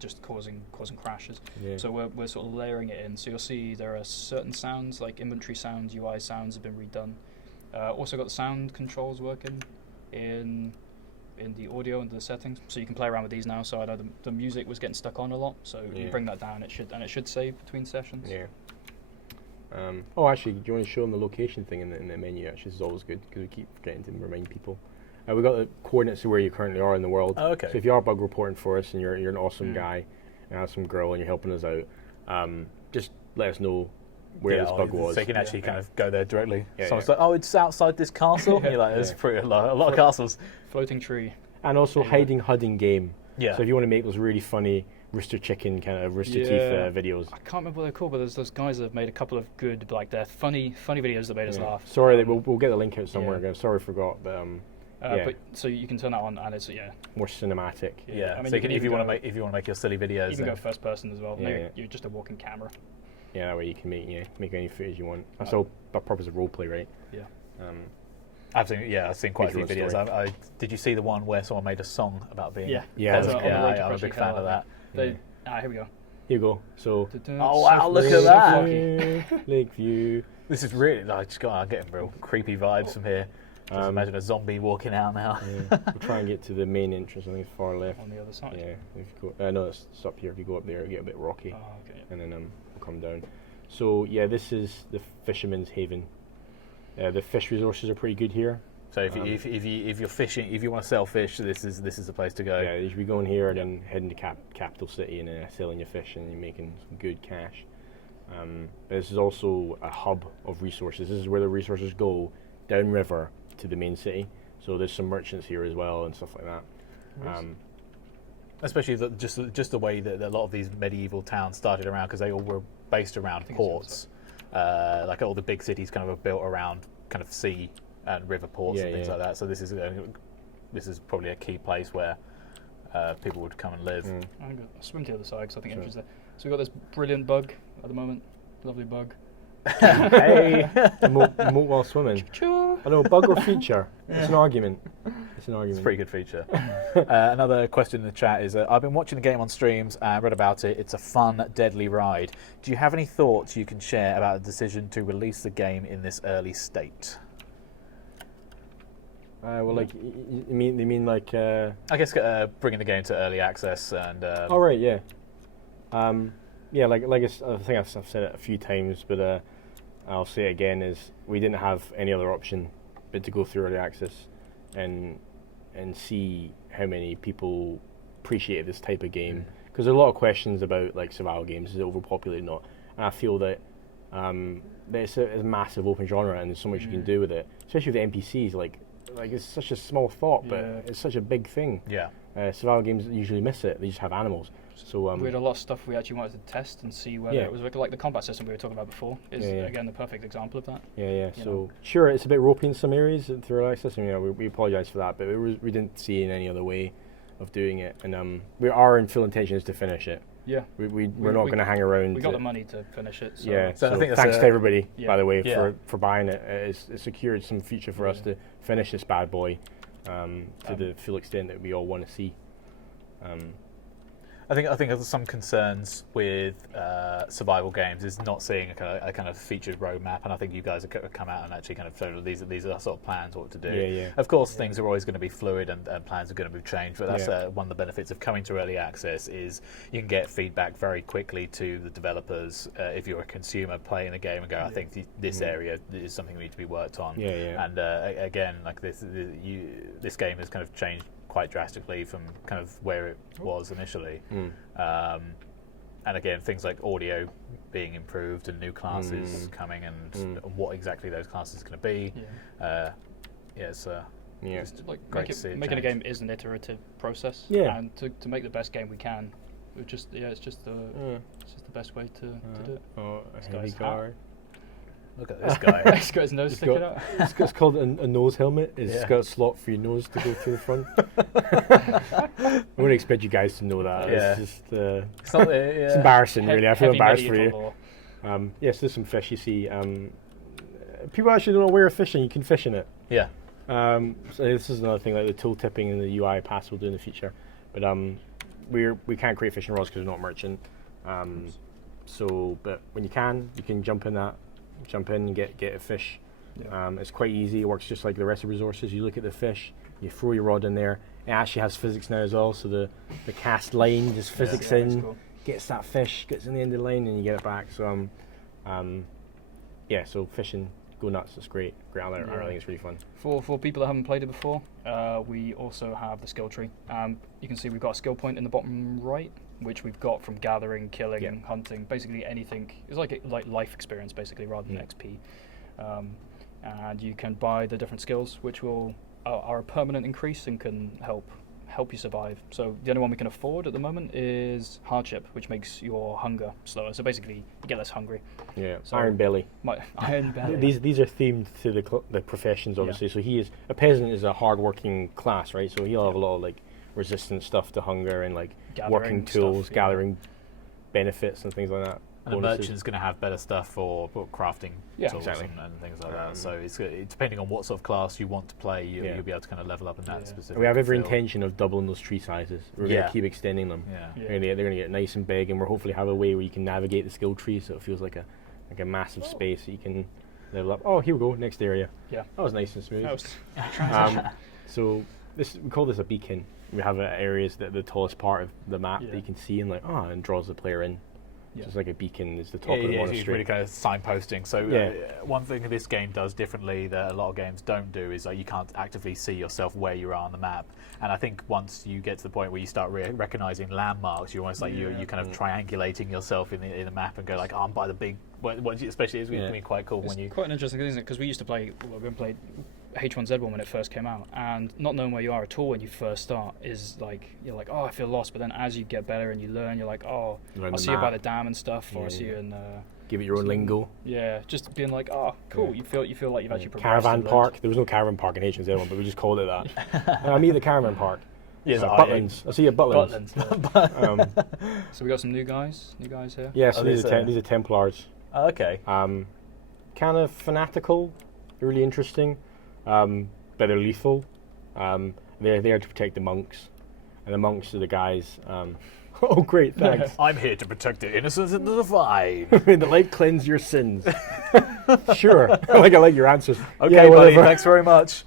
just causing crashes. Yeah. So we're sort of layering it in. So you'll see there are certain sounds like inventory sounds, UI sounds have been redone. Also got the sound controls working in the audio and the settings, so you can play around with these now. So I know the music was getting stuck on a lot, so Yeah. you bring that down, it should save between sessions. Yeah. Oh, actually, do you want to show them the location thing in the menu? Actually, this is always good because we keep forgetting to remind people. We got the coordinates of where you currently are in the world. Oh, okay. So if you are bug reporting for us and you're an awesome guy and awesome girl and you're helping us out, just let us know where this bug was. So you can actually kind of go there directly. Yeah, Someone's yeah. like, "Oh, it's outside this castle." And you're like, "There's a lot of castles." Floating tree. And also hiding HUD in game. Yeah. So if you want to make those really funny Rooster Chicken kind of Rooster Teeth videos. I can't remember what they're called, but there's those guys that have made a couple of good, like, they're funny videos that made us laugh. Sorry, we'll get the link out somewhere. Again. Sorry, I forgot, but but so you can turn that on, and it's more cinematic. Yeah. I mean, so you can if you even want to make your silly videos, you can go first person as well. Yeah. You're just a walking camera. Yeah, that way you can make any footage you want. That's all the purpose of roleplay, right? Yeah. I've seen quite a few Visual videos. Did you see the one where someone made a song about being? Yeah, On the road to I'm a big Crushy fan Hell, of that. Here we go. Here you go. So. Oh wow! Look at that. Lakeview. This is really. I'm getting real creepy vibes from here. Just imagine a zombie walking out now. We'll try and get to the main entrance. I think it's far left. On the other side. Yeah. If you go, no, it's up here. If you go up there, it'll get a bit rocky, Oh, okay. and then we'll come down. So yeah, this is the Fisherman's Haven. The fish resources are pretty good here. So if you're fishing, if you want to sell fish, this is the place to go. Yeah, you should be going here and then heading to capital city and selling your fish and you're making some good cash. This is also a hub of resources. This is where the resources go downriver to the main city. So there's some merchants here as well and stuff like that. Especially just the way that a lot of these medieval towns started around, because they all were based around ports. Like all the big cities kind of are built around kind of sea and river ports and things like that. So this is probably a key place where people would come and live. I'm going to swim to the other side because I think entry's there. So we've got this brilliant bug at the moment. Lovely bug. Hey, emote while swimming. Choo. I know, bug or feature? It's an argument. It's It's a pretty good feature. Another question in the chat is, I've been watching the game on streams and read about it. It's a fun, deadly ride. Do you have any thoughts you can share about the decision to release the game in this early state? Well, like, you mean like... I guess bringing the game to early access and... oh, right, yeah. Yeah, like I think I've said it a few times, but I'll say it again, is we didn't have any other option but to go through early access and see how many people appreciated this type of game. Because there are a lot of questions about like survival games, is it overpopulated or not? And I feel that it's a massive open genre and there's so much you can do with it, especially with the NPCs. Like it's such a small thought, but it's such a big thing. Yeah. Survival games usually miss it. They just have animals. So we had a lot of stuff we actually wanted to test and see whether it was like the combat system we were talking about before is again the perfect example of that. Yeah. So sure, it's a bit ropey in some areas through access, and we apologise for that, but we didn't see any other way of doing it, and we are in full intentions to finish it. Yeah. We're not going to hang around. We got the money to finish it. So. Yeah. So I think thanks to everybody, by the way, Yeah. for buying it. It's secured some future for us to finish this bad boy to the full extent that we all want to see. I think there's some concerns with survival games is not seeing a kind of featured roadmap, and I think you guys have come out and actually kind of shown these are sort of plans what to do. Yeah. Of course, things are always going to be fluid and plans are going to be changed, but that's one of the benefits of coming to early access is you can get feedback very quickly to the developers if you're a consumer playing the game and go, I think this area is something we need to be worked on. And again, like this game has kind of changed quite drastically from kind of where it was initially. And again, things like audio being improved and new classes coming and what exactly those classes are going to be. It's just like great to see making a game is an iterative process. Yeah. And to make the best game we can, it's just the best way to do it. Oh, This a heavy guy's guard. Look at this guy. He's got his nose sticking out. It's called a nose helmet. It's got a slot for your nose to go through the front. I wouldn't expect you guys to know that. Yeah. It's just It's embarrassing, really. I feel Heavy embarrassed for medieval you. lore. Yes, there's some fish you see. People actually don't know where you're fishing. You can fish in it. Yeah. So this is another thing, like the tool tipping and the UI pass will do in the future. But we can't create fishing rods because we're not merchant. But when you can jump in and get a fish. It's quite easy. It works just like the rest of the resources. You look at the fish, you throw your rod in there. It actually has physics now as well. So the cast line just physics in, cool. gets that fish, gets in the end of the line, and you get it back. So yeah, so fishing, go nuts. It's great. Great. I think it's really fun. For people that haven't played it before, we also have the skill tree. You can see we've got a skill point in the bottom right, which we've got from gathering, killing, hunting, basically anything. It's like life experience, basically, rather than XP. And you can buy the different skills, which are a permanent increase and can help you survive. So the only one we can afford at the moment is hardship, which makes your hunger slower. So basically, you get less hungry. Yeah, So Iron Belly. Iron Belly. These are themed to the professions, obviously. So a peasant is a hard-working class, right? So he'll have a lot of like resistant stuff to hunger and like Gathering working tools, stuff, gathering benefits and things like that. And a Bonuses. merchant's going to have better stuff for crafting tools exactly. and things like that. So it's depending on what sort of class you want to play, you'll be able to kind of level up in that specific. We have every field. intention of doubling those tree sizes. We're going to keep extending them. Yeah. They're going to get nice and big, and we'll hopefully have a way where you can navigate the skill tree, so it feels like a massive space that you can level up. Oh, here we go, next area. Yeah. That was nice and smooth. That was So we call this a beacon. We have areas that the tallest part of the map that you can see and and draws the player in. So it's like a beacon is the top of the It's monastery. really kind of signposting. So one thing this game does differently that a lot of games don't do is you can't actively see yourself where you are on the map. And I think once you get to the point where you start recognizing landmarks, you're almost like you're kind of triangulating yourself in the map and go like, I'm by the big. Especially it's going to be quite cool when you. Quite an interesting thing, isn't it? Because we used to play. We played H1Z1 when it first came out, and not knowing where you are at all when you first start is like you're like, oh, I feel lost. But then as you get better and you learn, you're like, oh, I'll see you by the dam and stuff, or I'll see you in. Give it your own lingo. Yeah, just being like, oh, cool. You feel like you've actually progressed. Caravan park. There was no caravan park in H1Z1, but we just called it that. I meet at the caravan park. Yes, Butlins. I see you at Butlins. So we got some new guys here. Yeah, so these are Templars. Oh, okay. Kind of fanatical, really interesting, but they're lethal. They're there to protect the monks, and the monks are the guys. Oh, great, thanks. I'm here to protect the innocents and the divine. May the light cleanse your sins. Sure. I like your answers. Okay, buddy, thanks very much.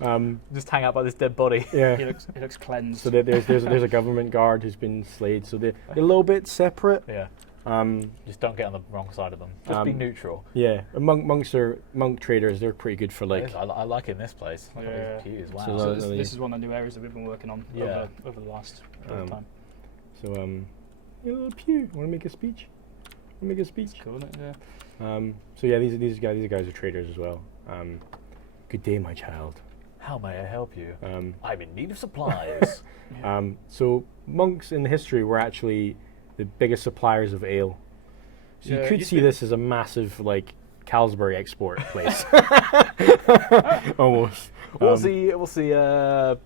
Just hang out by this dead body. Yeah. He looks cleansed. So there's a government guard who's been slayed. So they're a little bit separate. Yeah. Just don't get on the wrong side of them. Just be neutral. Yeah. Monk traders. They're pretty good for like. I like in this place. I thought it was cute as well. So this is one of the new areas that we've been working on over the last time. So little Pew. Want to make a speech? Cool, yeah. So yeah, these guys are traders as well. Good day, my child. How may I help you? I'm in need of supplies. So monks in history were actually the biggest suppliers of ale. So you could see this as a massive like Carlsberg export place. Almost. What's the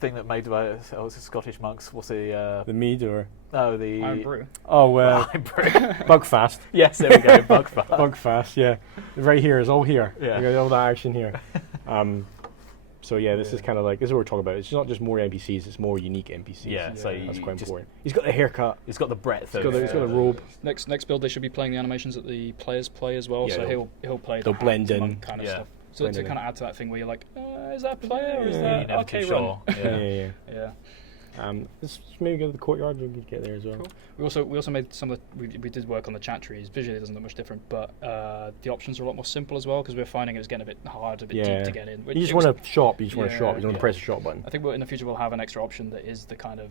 thing that made by Scottish monks? What's the mead or the Iron Brew? Oh Iron Brew. Bugfast. Yes, there we go. Bugfast. Bugfast. Yeah, right here is all here. Yeah, you got all that action here. So yeah, this is kind of like this is what we're talking about. It's not just more NPCs; it's more unique NPCs. Yeah, so that's quite important. He's got the haircut. He's got the breadth. He's got the robe. Next build, they should be playing the animations that the players play as well. Yeah, so he'll play. They'll blend in kind of stuff. So to kind of add to that thing where you're like, is that player or is You're that never okay? too sure. Yeah. Let's maybe go to the courtyard. We could get there as well. Cool. We also made some of the we did work on the chat trees. Visually, it doesn't look much different, but the options are a lot more simple as well because we're finding it was getting a bit hard, a bit deep to get in. You just want to shop. You just want to shop. You want to press the shop button. I think in the future we'll have an extra option that is the kind of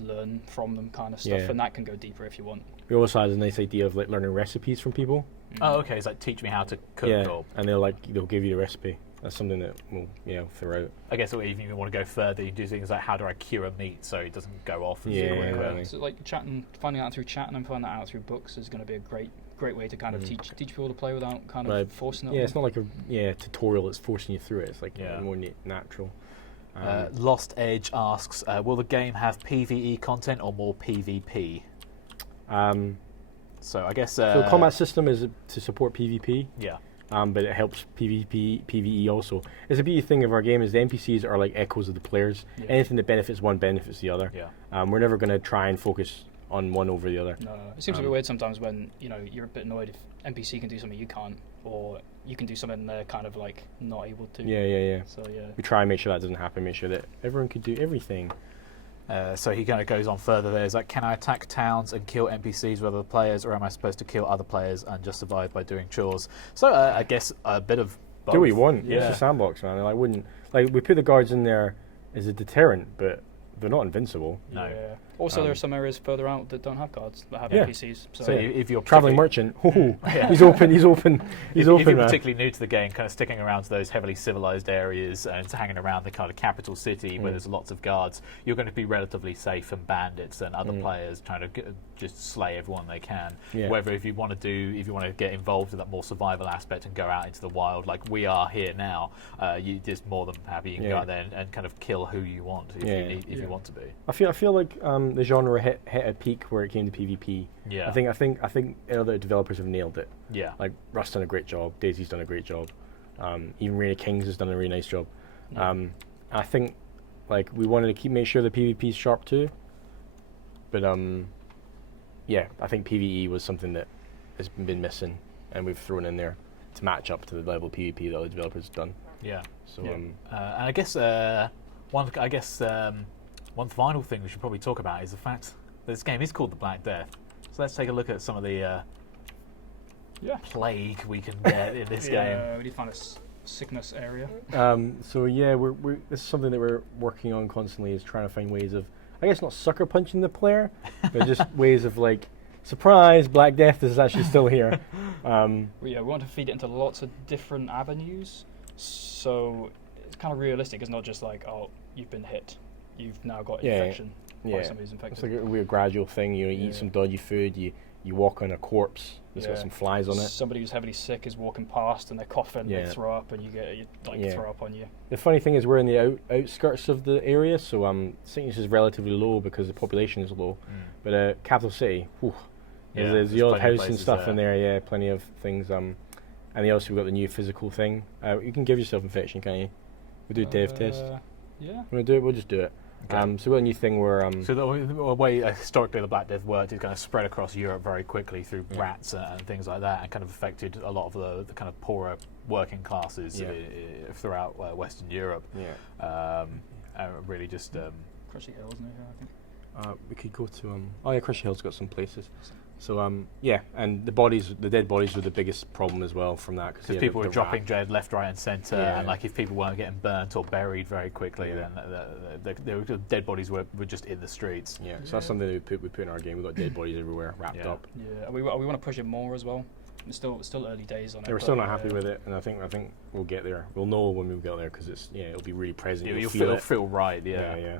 learn from them kind of stuff, and that can go deeper if you want. We also had a nice idea of like learning recipes from people. Oh, okay. It's like teach me how to cook. Yeah, and they'll give you the recipe. That's something that we'll throw out. I guess even if you want to go further, you do things like how do I cure a meat so it doesn't go off. So like finding out through chatting and finding that out through books is going to be a great way to kind of teach people to play without kind of forcing it. Yeah, it's not like a tutorial that's forcing you through it. It's like more natural. Lost Edge asks, will the game have PvE content or more PvP? So I guess so the combat system is to support PvP. Yeah. But it helps PvE also. It's a beauty thing of our game is the NPCs are like echoes of the players. Yeah. Anything that benefits one benefits the other. Yeah. We're never going to try and focus on one over the other. No, it seems a bit weird sometimes when you're a bit annoyed if NPC can do something you can't, or you can do something they're kind of like not able to. Yeah. So we try and make sure that doesn't happen. Make sure that everyone could do everything. So he kind of goes on further. There's like, can I attack towns and kill NPCs with other players, or am I supposed to kill other players and just survive by doing chores? So I guess a bit of both. Do what you want. Yeah. It's a sandbox, man. And I wouldn't like we put the guards in there as a deterrent, but they're not invincible. No. Yeah. Also, there are some areas further out that don't have guards, that have Yeah. NPCs. So if you're Traveling particularly- merchant. Yeah. He's open. He's open. He's if open, you're man. particularly new to the game, kind of sticking around to those heavily civilized areas and hanging around the kind of capital city where there's lots of guards, you're going to be relatively safe from bandits and other players trying to just slay everyone they can. Yeah. Whether if you want to get involved in that more survival aspect and go out into the wild like we are here now, you're just more than happy you can go out there and kind of kill who you want if you want to be. I feel like the genre hit a peak where it came to PvP. Yeah. I think other developers have nailed it. Yeah. Like Rust's done a great job. Daisy's done a great job. Even Reign of Kings has done a really nice job. I think like we wanted to make sure the PvP's sharp too. But yeah, I think PvE was something that has been missing, and we've thrown in there to match up to the level of PvP that other developers have done. Yeah. So and I guess one final thing we should probably talk about is the fact that this game is called The Black Death. So let's take a look at some of the plague we can get in this game. We need to find a sickness area. so yeah, we're this is something that we're working on constantly, is trying to find ways of, I guess, not sucker punching the player, but just ways of like, surprise, Black Death is actually still here. We want to feed it into lots of different avenues, so it's kind of realistic. It's not just like, oh, you've been hit, you've now got infection. Yeah, Somebody's infected. it's like a weird gradual thing. You eat some dodgy food, you walk on a corpse that's got some flies on it. Somebody who's heavily sick is walking past and they're coughing, they Yeah. throw up, and you throw up on you. The funny thing is we're in the outskirts of the area, so sickness is relatively low because the population is low. But capital city, there's the odd plenty of house and places stuff there. in there. Yeah, plenty of things. And then also we've got the new physical thing. You can give yourself infection, can't you? We'll do a dev test. Yeah. We'll do it. We'll just do it. Okay. So we've got a new thing where So the way historically the Black Death worked is kind of spread across Europe very quickly through rats and things like that, and kind of affected a lot of the kind of poorer working classes throughout Western Europe. Really just Crushy Hills near here, I think. we could go to Crushy Hill's got some places. So and the dead bodies were the biggest problem as well from that, because people were dropping dead left, right, and centre, and like if people weren't getting burnt or buried very quickly, then the dead bodies were just in the streets. Yeah, so that's something that we put in our game. We've got dead bodies everywhere, wrapped up. Yeah, we want to push it more as well. It's still early days on it. Yeah, we're still not happy with it, and I think we'll get there. We'll know when we get there because it'll be really present. You'll feel right. Yeah.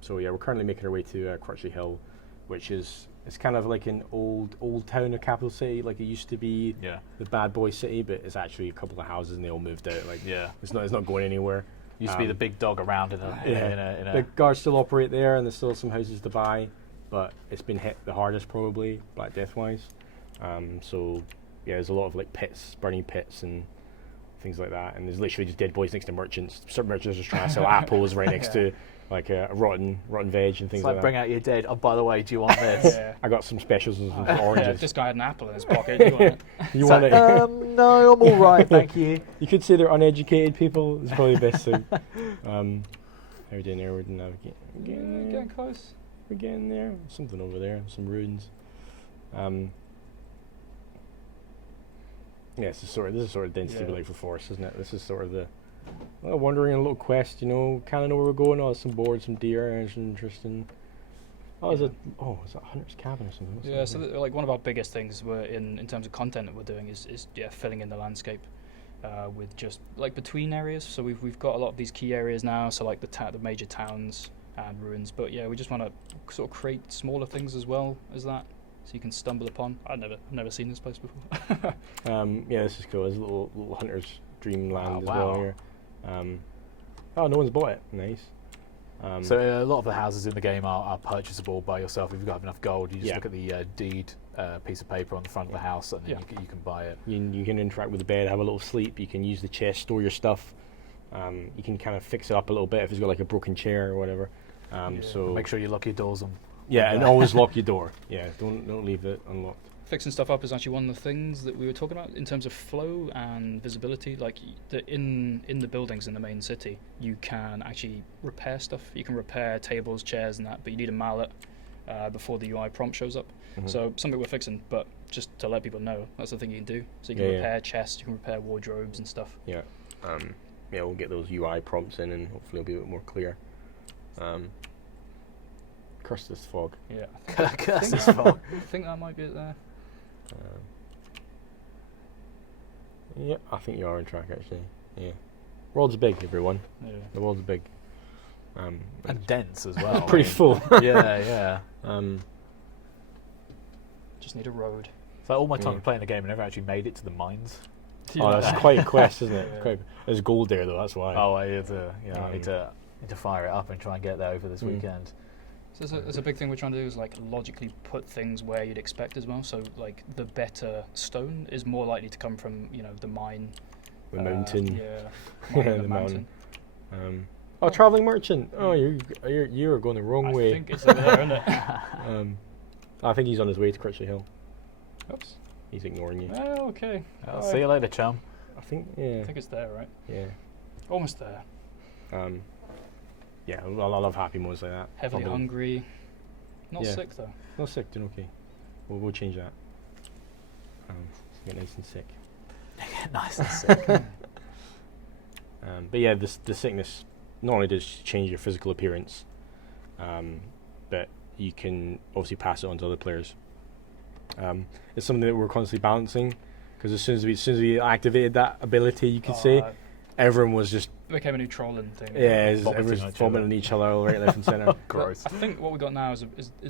So we're currently making our way to Crutchley Hill, which is. It's kind of like an old town of capital city, like it used to be. Yeah. The bad boy city, but it's actually a couple of houses and they all moved out. Like it's not going anywhere. Used to be the big dog around in a The guards still operate there, and there's still some houses to buy, but it's been hit the hardest probably, Black Death wise. So there's a lot of like pits, burning pits and things like that, and there's literally just dead bodies next to merchants. Some merchants are just trying to sell apples right next to like a rotten veg and things like that. Bring out your dead. Oh, by the way, do you want this? I got some specials and some oranges. This guy had an apple in his pocket. Do you want it? You want it? No, I'm all right, thank you. You could say they're uneducated people. It's probably the best thing. How are we doing there? We're navigating. Getting close. We're getting there. Something over there. Some ruins. This is sort of density we like for Forest, isn't it? This is sort of the wandering a little quest, kind of know where we're going. Oh, some boards, some deer, and some interesting. Is it Hunter's Cabin or something? Yeah, so like one of our biggest things in terms of content that we're doing is filling in the landscape with just like between areas. So we've got a lot of these key areas now, so like the major towns and ruins. But we just want to sort of create smaller things as well as that, so you can stumble upon. I've never seen this place before. This is cool. There's a little Hunter's Dreamland as wow. well here. No one's bought it. Nice. So a lot of the houses in the game are purchasable by yourself if you've got enough gold. You just look at the deed piece of paper on the front of the house, and then you can buy it. You can interact with the bed, have a little sleep. You can use the chest, store your stuff. You can kind of fix it up a little bit if it's got like a broken chair or whatever. So make sure you lock your doors and Yeah, and always lock your door. Yeah, don't leave it unlocked. Fixing stuff up is actually one of the things that we were talking about in terms of flow and visibility. Like in the buildings in the main city, you can actually repair stuff. You can repair tables, chairs, and that, but you need a mallet before the UI prompt shows up. Mhm. So something we're fixing, but just to let people know, that's the thing you can do. So you can repair chests, you can repair wardrobes and stuff. Yeah, we'll get those UI prompts in, and hopefully it'll be a bit more clear. Curse this fog. Yeah, Curse this fog. I think that might be it there. Yeah, I think you are on track actually. Yeah, world's big, everyone. Yeah. The world's big. And dense as well. It's pretty full. Yeah. Just need a road. So all my time Yeah. playing the game, I never actually made it to the mines. Oh, that's quite a quest, isn't it? Yeah. Quite, there's gold there though. That's why. Oh, I need to fire it up and try and get there over this weekend. So there's a big thing we're trying to do is like logically put things where you'd expect as well. So like the better stone is more likely to come from the mine, The mountain. Yeah, Yeah, mining the the mountain. mountain. Traveling merchant. Oh, you're going the wrong I way. think it's over there, isn't it? I think he's on his way to Crutchley Hill. Oops. He's ignoring you. Oh, okay. I'll Bye. see you later, chum. I think. Yeah. I think it's there, right? Yeah. Almost there. Yeah. I love happy moments like that. Heavily Humble. hungry. Not Yeah. sick though. Not sick, doing okay. We'll change that. Get nice and sick. Nice and sick. But yeah, the sickness not only does it change your physical appearance, but you can obviously pass it on to other players. It's something that we're constantly balancing, because as soon as we activated that ability, you could say everyone was just It became a new trolling thing. everyone's Vomiting on each vomiting other. each other right, left, and centre. But Gross. I think what we got now is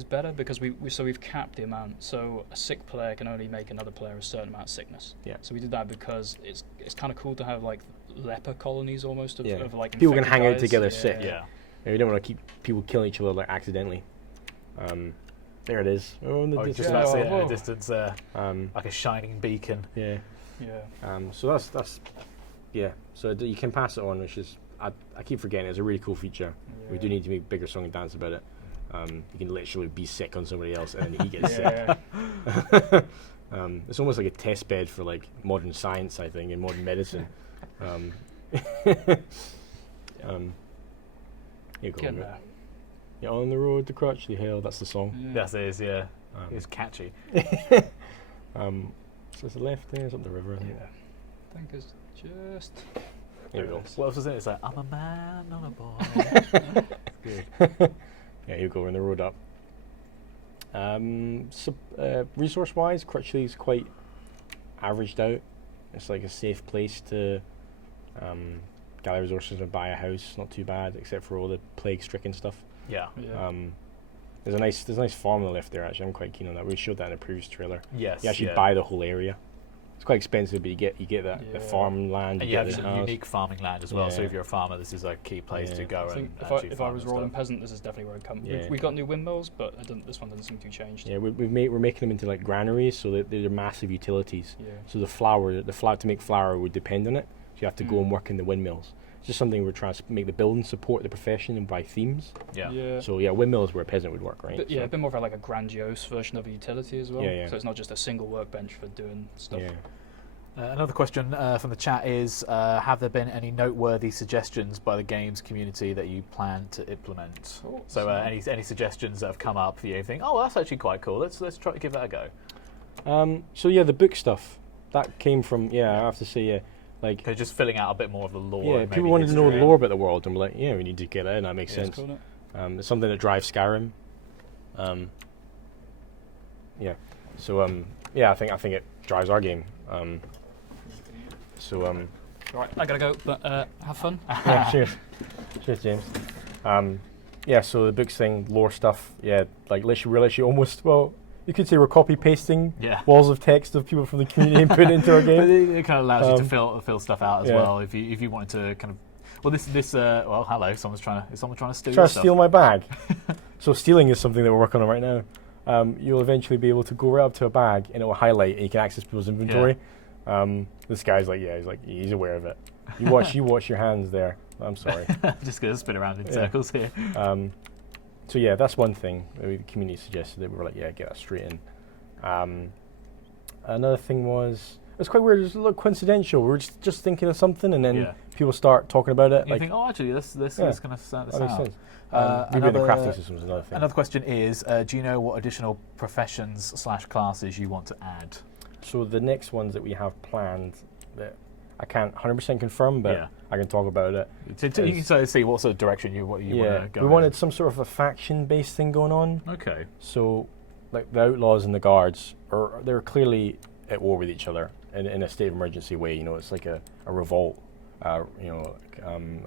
better because we've capped the amount. So a sick player can only make another player a certain amount of sickness. Yeah. So we did that because it's kind of cool to have like leper colonies almost of, Yeah. of like People can infected hang out guys. together Yeah. sick. Yeah. You don't want to keep people killing each other like accidentally. There it is. Oh, in the Oh, distance. just about to see it in Whoa. the distance there, Um, like a shining beacon. yeah. Yeah. So that's yeah. So you can pass it on, which is I keep forgetting it's a really cool feature. We do need to make a bigger song and dance about it. You can literally be sick on somebody else and then he gets Yeah. sick. It's almost like a test bed for like modern science, I think, and modern medicine. You go. Getting there. Yeah, on the road to Crutchley Hill. That's the song. Yeah. Yes, it is. Yeah, Um, it's catchy. So it's the left there, it's up the river. I think. Yeah. I think it's just. Here we go. What else is it? It's like I'm a man, not a boy. Good. Yeah, here we go. We're on the road up. Resource-wise, Crutchley's quite averaged out. It's like a safe place to gather resources and buy a house. Not too bad, except for all the plague-stricken stuff. Yeah. Yeah. There's a nice farm on the left there. Actually, I'm quite keen on that. We showed that in a previous trailer. Yes. You actually yeah. buy the whole area. It's quite expensive, but you get the Yeah. farmland. And You you get have the some house. unique farming land as well. So Yeah. if you're a farmer, this is a key place Yeah. to go I think and if I actually farm was and rolling stuff. peasant, this is definitely where I'd come. Yeah. We've got new windmills, but this one doesn't seem to be changed. Yeah, we're making them into like granaries, so that they're massive utilities. Yeah. So the flour to make flour would depend on it. So you have to go Mm. and work in the windmills. It's just something we're trying to make the building support the profession and by themes. Yeah. So yeah, windmills where a peasant would work, right? But yeah, So, a bit more of like a grandiose version of a utility as well. Yeah, yeah. So it's not just a single workbench for doing stuff. yeah. Another question from the chat is: have there been any noteworthy suggestions by the games community that you plan to implement? Oh, So any suggestions that have come up for you? You think, oh, that's actually quite cool. Let's try to give that a go. So yeah, the book stuff that came from I have to say like Okay, just filling out a bit more of the lore. yeah, and people maybe wanted to know the history. lore about the world, and we're like, yeah, we need to get it in. That makes Yeah, sense. it's cool, isn't it? It's something that drives Skyrim. Yeah. So yeah, I think it drives our game. Right, I gotta go, but have fun. Yeah, cheers, James. Yeah, so the books thing, lore stuff. Yeah, like literally almost. Well, you could say we're copy pasting Yeah. walls of text of people from the community and put it into our But game. it kind of allows you to Um, fill stuff out as yeah. well. If you wanted to kind of, well, this well, hello, someone trying to steal Try your to stuff. steal my bag. So stealing is something that we're working on right now. You'll eventually be able to go right up to a bag and it will highlight and you can access people's inventory. This guy's like, he's aware of it. You watch your hands there. I'm sorry. Just gonna spin around in Yeah. circles here. So yeah, that's one thing. The community suggested that we were like, yeah, get that straight in. Another thing was, it was quite weird. It was a little coincidental. We were just thinking of something, and then Yeah. people start talking about it. And you think, oh, actually, this Yeah. is going to start this that makes out. sense. Maybe the crafting system was another thing. Another question is, do you know what additional professions/classes you want to add? So the next ones that we have planned that I can't 100% confirm, but Yeah. I can talk about it. You can sort of see what sort of direction you want to go we in. wanted some sort of a faction-based thing going on. Okay. So, like the outlaws and the guards they're clearly at war with each other in a state of emergency way. You know, it's like a revolt. That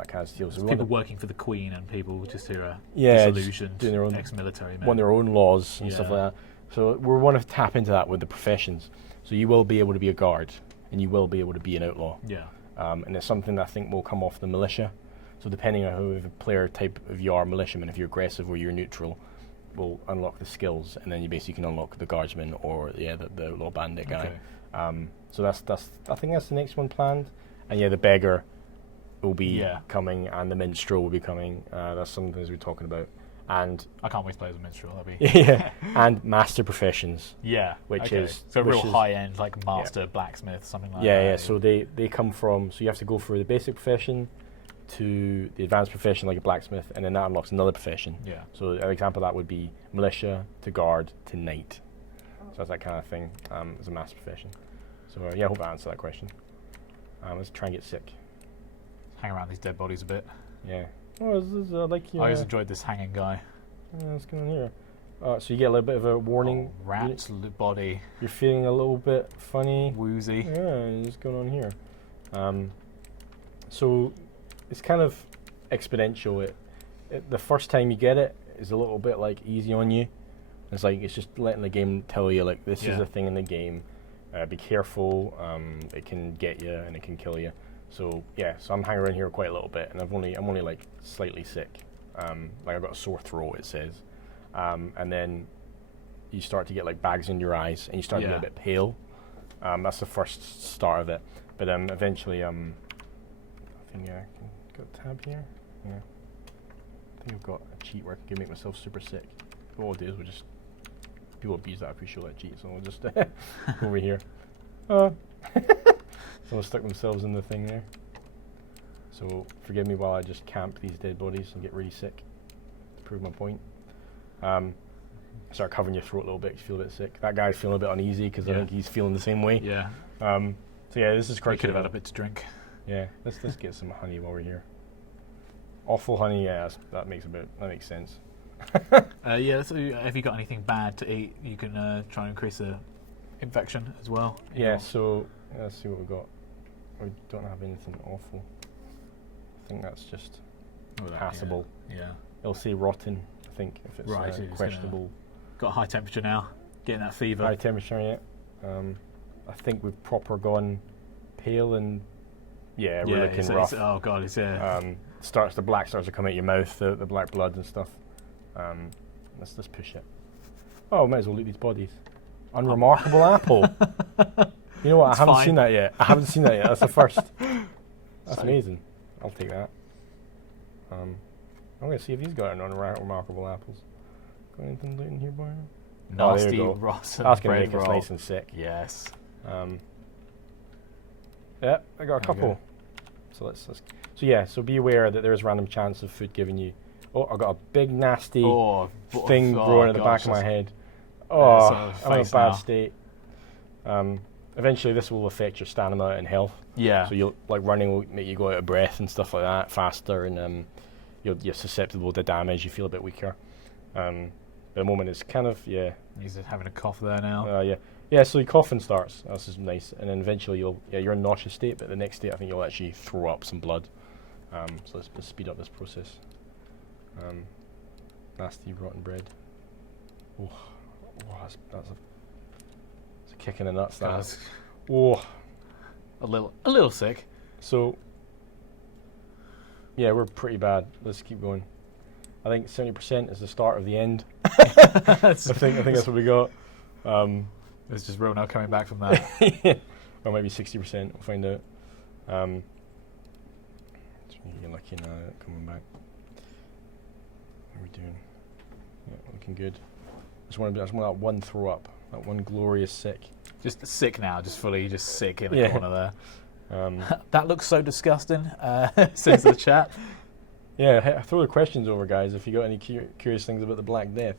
kind of deal. So we People wanted- working for the Queen and people just who are Yeah, just disillusioned doing their own- ex-military men. want their own laws and stuff Yeah. like that. So we want to tap into that with the professions. So you will be able to be a guard, and you will be able to be an outlaw. Yeah. And it's something that I think will come off the militia. So depending on who the player type of you are, militiaman, if you're aggressive or you're neutral, will unlock the skills, and then you basically can unlock the guardsman or the outlaw bandit guy. Okay. So that's I think that's the next one planned. And yeah, the beggar will be Yeah. coming, and the minstrel will be coming. That's some things we're talking about. And I can't wait to play as a minstrel. That'd be yeah, and master professions. yeah, Which okay. is- so which real is- high end, like master blacksmith, something like that. Yeah. So they come from. So you have to go for the basic profession to the advanced profession, like a blacksmith, and then that unlocks another profession. Yeah. So an example of that would be militia to guard to knight. So that's that kind of thing as a master profession. So yeah, I hope I answered that question. Let's try and get sick. Hang around these dead bodies a bit. Yeah. Oh, this is like I always enjoyed this hanging guy. what's going on here? So you get a little bit of a warning. Oh, rat body, You're feeling a little bit funny. woozy. Yeah, what's going on here? So it's kind of exponential. The first time you get it is a little bit like easy on you. It's just letting the game tell you like this is Yeah. a thing in the game. Be careful. It can get you and it can kill you. So yeah, so I'm hanging around here quite a little bit, and I'm only like slightly sick. Like I've got a sore throat, it says, and then you start to get like bags in your eyes, and you start to get Yeah. a bit pale. That's the first start of it, but eventually, I think I can got a tab here. Yeah, I think I've got a cheat where I can make myself super sick. What we'll do is we'll just people abuse that. I appreciate that cheat, so we'll just go over here. Someone stuck themselves in the thing there. So forgive me while I just camp these dead bodies and get really sick to prove my point. Start covering your throat a little bit 'cause you feel a bit sick. That guy's feeling a bit uneasy because I Yeah. think he's feeling the same way. Yeah. So yeah, this is We quite could have had a bit to drink. Yeah, let's get some honey while we're here. Awful honey, yeah, that makes sense. Yeah. So have you got anything bad to eat? You can try and increase the infection as well. Yeah, so let's see what we got. We don't have anything awful. I think that's just Oh, that- passable. Yeah. It'll say rotten, I think, if it's Right, so it's questionable. Got a high temperature now. Getting that fever. High temperature, yeah. I think we've proper gone pale and yeah, we're looking it's, rough. oh god, it's The black starts to come out your mouth, the black blood and stuff. Let's push it. Oh, might as well loot these bodies. Unremarkable apple. You know what? It's I haven't fine. seen that yet. That's the first. That's amazing. I'll take that. I'm gonna see if he's got any unremarkable apples. Got anything looting here, boy? Oh, there nasty, you go. rotten That's gonna bread make us roll. nice and sick. Yes. Yeah, I got a couple. Okay. So be aware that there is random chance of food giving you. Oh, I got a big nasty thing growing at the back of my head. Oh, so I'm in a face bad now. state. Eventually, this will affect your stamina and health. Yeah. So you'll running will make you go out of breath and stuff like that faster, and you're susceptible to damage. You feel a bit weaker. At the moment, it's kind of He's having a cough there now. yeah. So your coughing starts. That's just nice, and then eventually you're in a nauseous state. But the next state, I think you'll actually throw up some blood. So let's speed up this process. Nasty rotten bread. Oh, that's a kick in the nuts. That. Guys, Oh, a little sick. so yeah, we're pretty bad. Let's keep going. I think 70% is the start of the end. I think that's what we got. There's just real no coming back from that. Or maybe 60%. We'll find out. You're lucky now coming back. What are we doing? looking good. I just want that one throw up, that one glorious sick. Just sick now, just fully just sick in the Yeah. corner there. That looks so disgusting, says the chat. Yeah, throw the questions over, guys, if you got any curious things about the Black Death.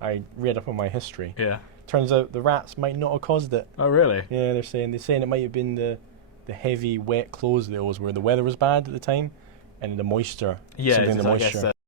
I read up on my history. Yeah. Turns out the rats might not have caused it. Oh, really? Yeah, they're saying it might have been the heavy, wet clothes they always were. The weather was bad at the time, and the moisture. Yeah, something in the I moisture. guess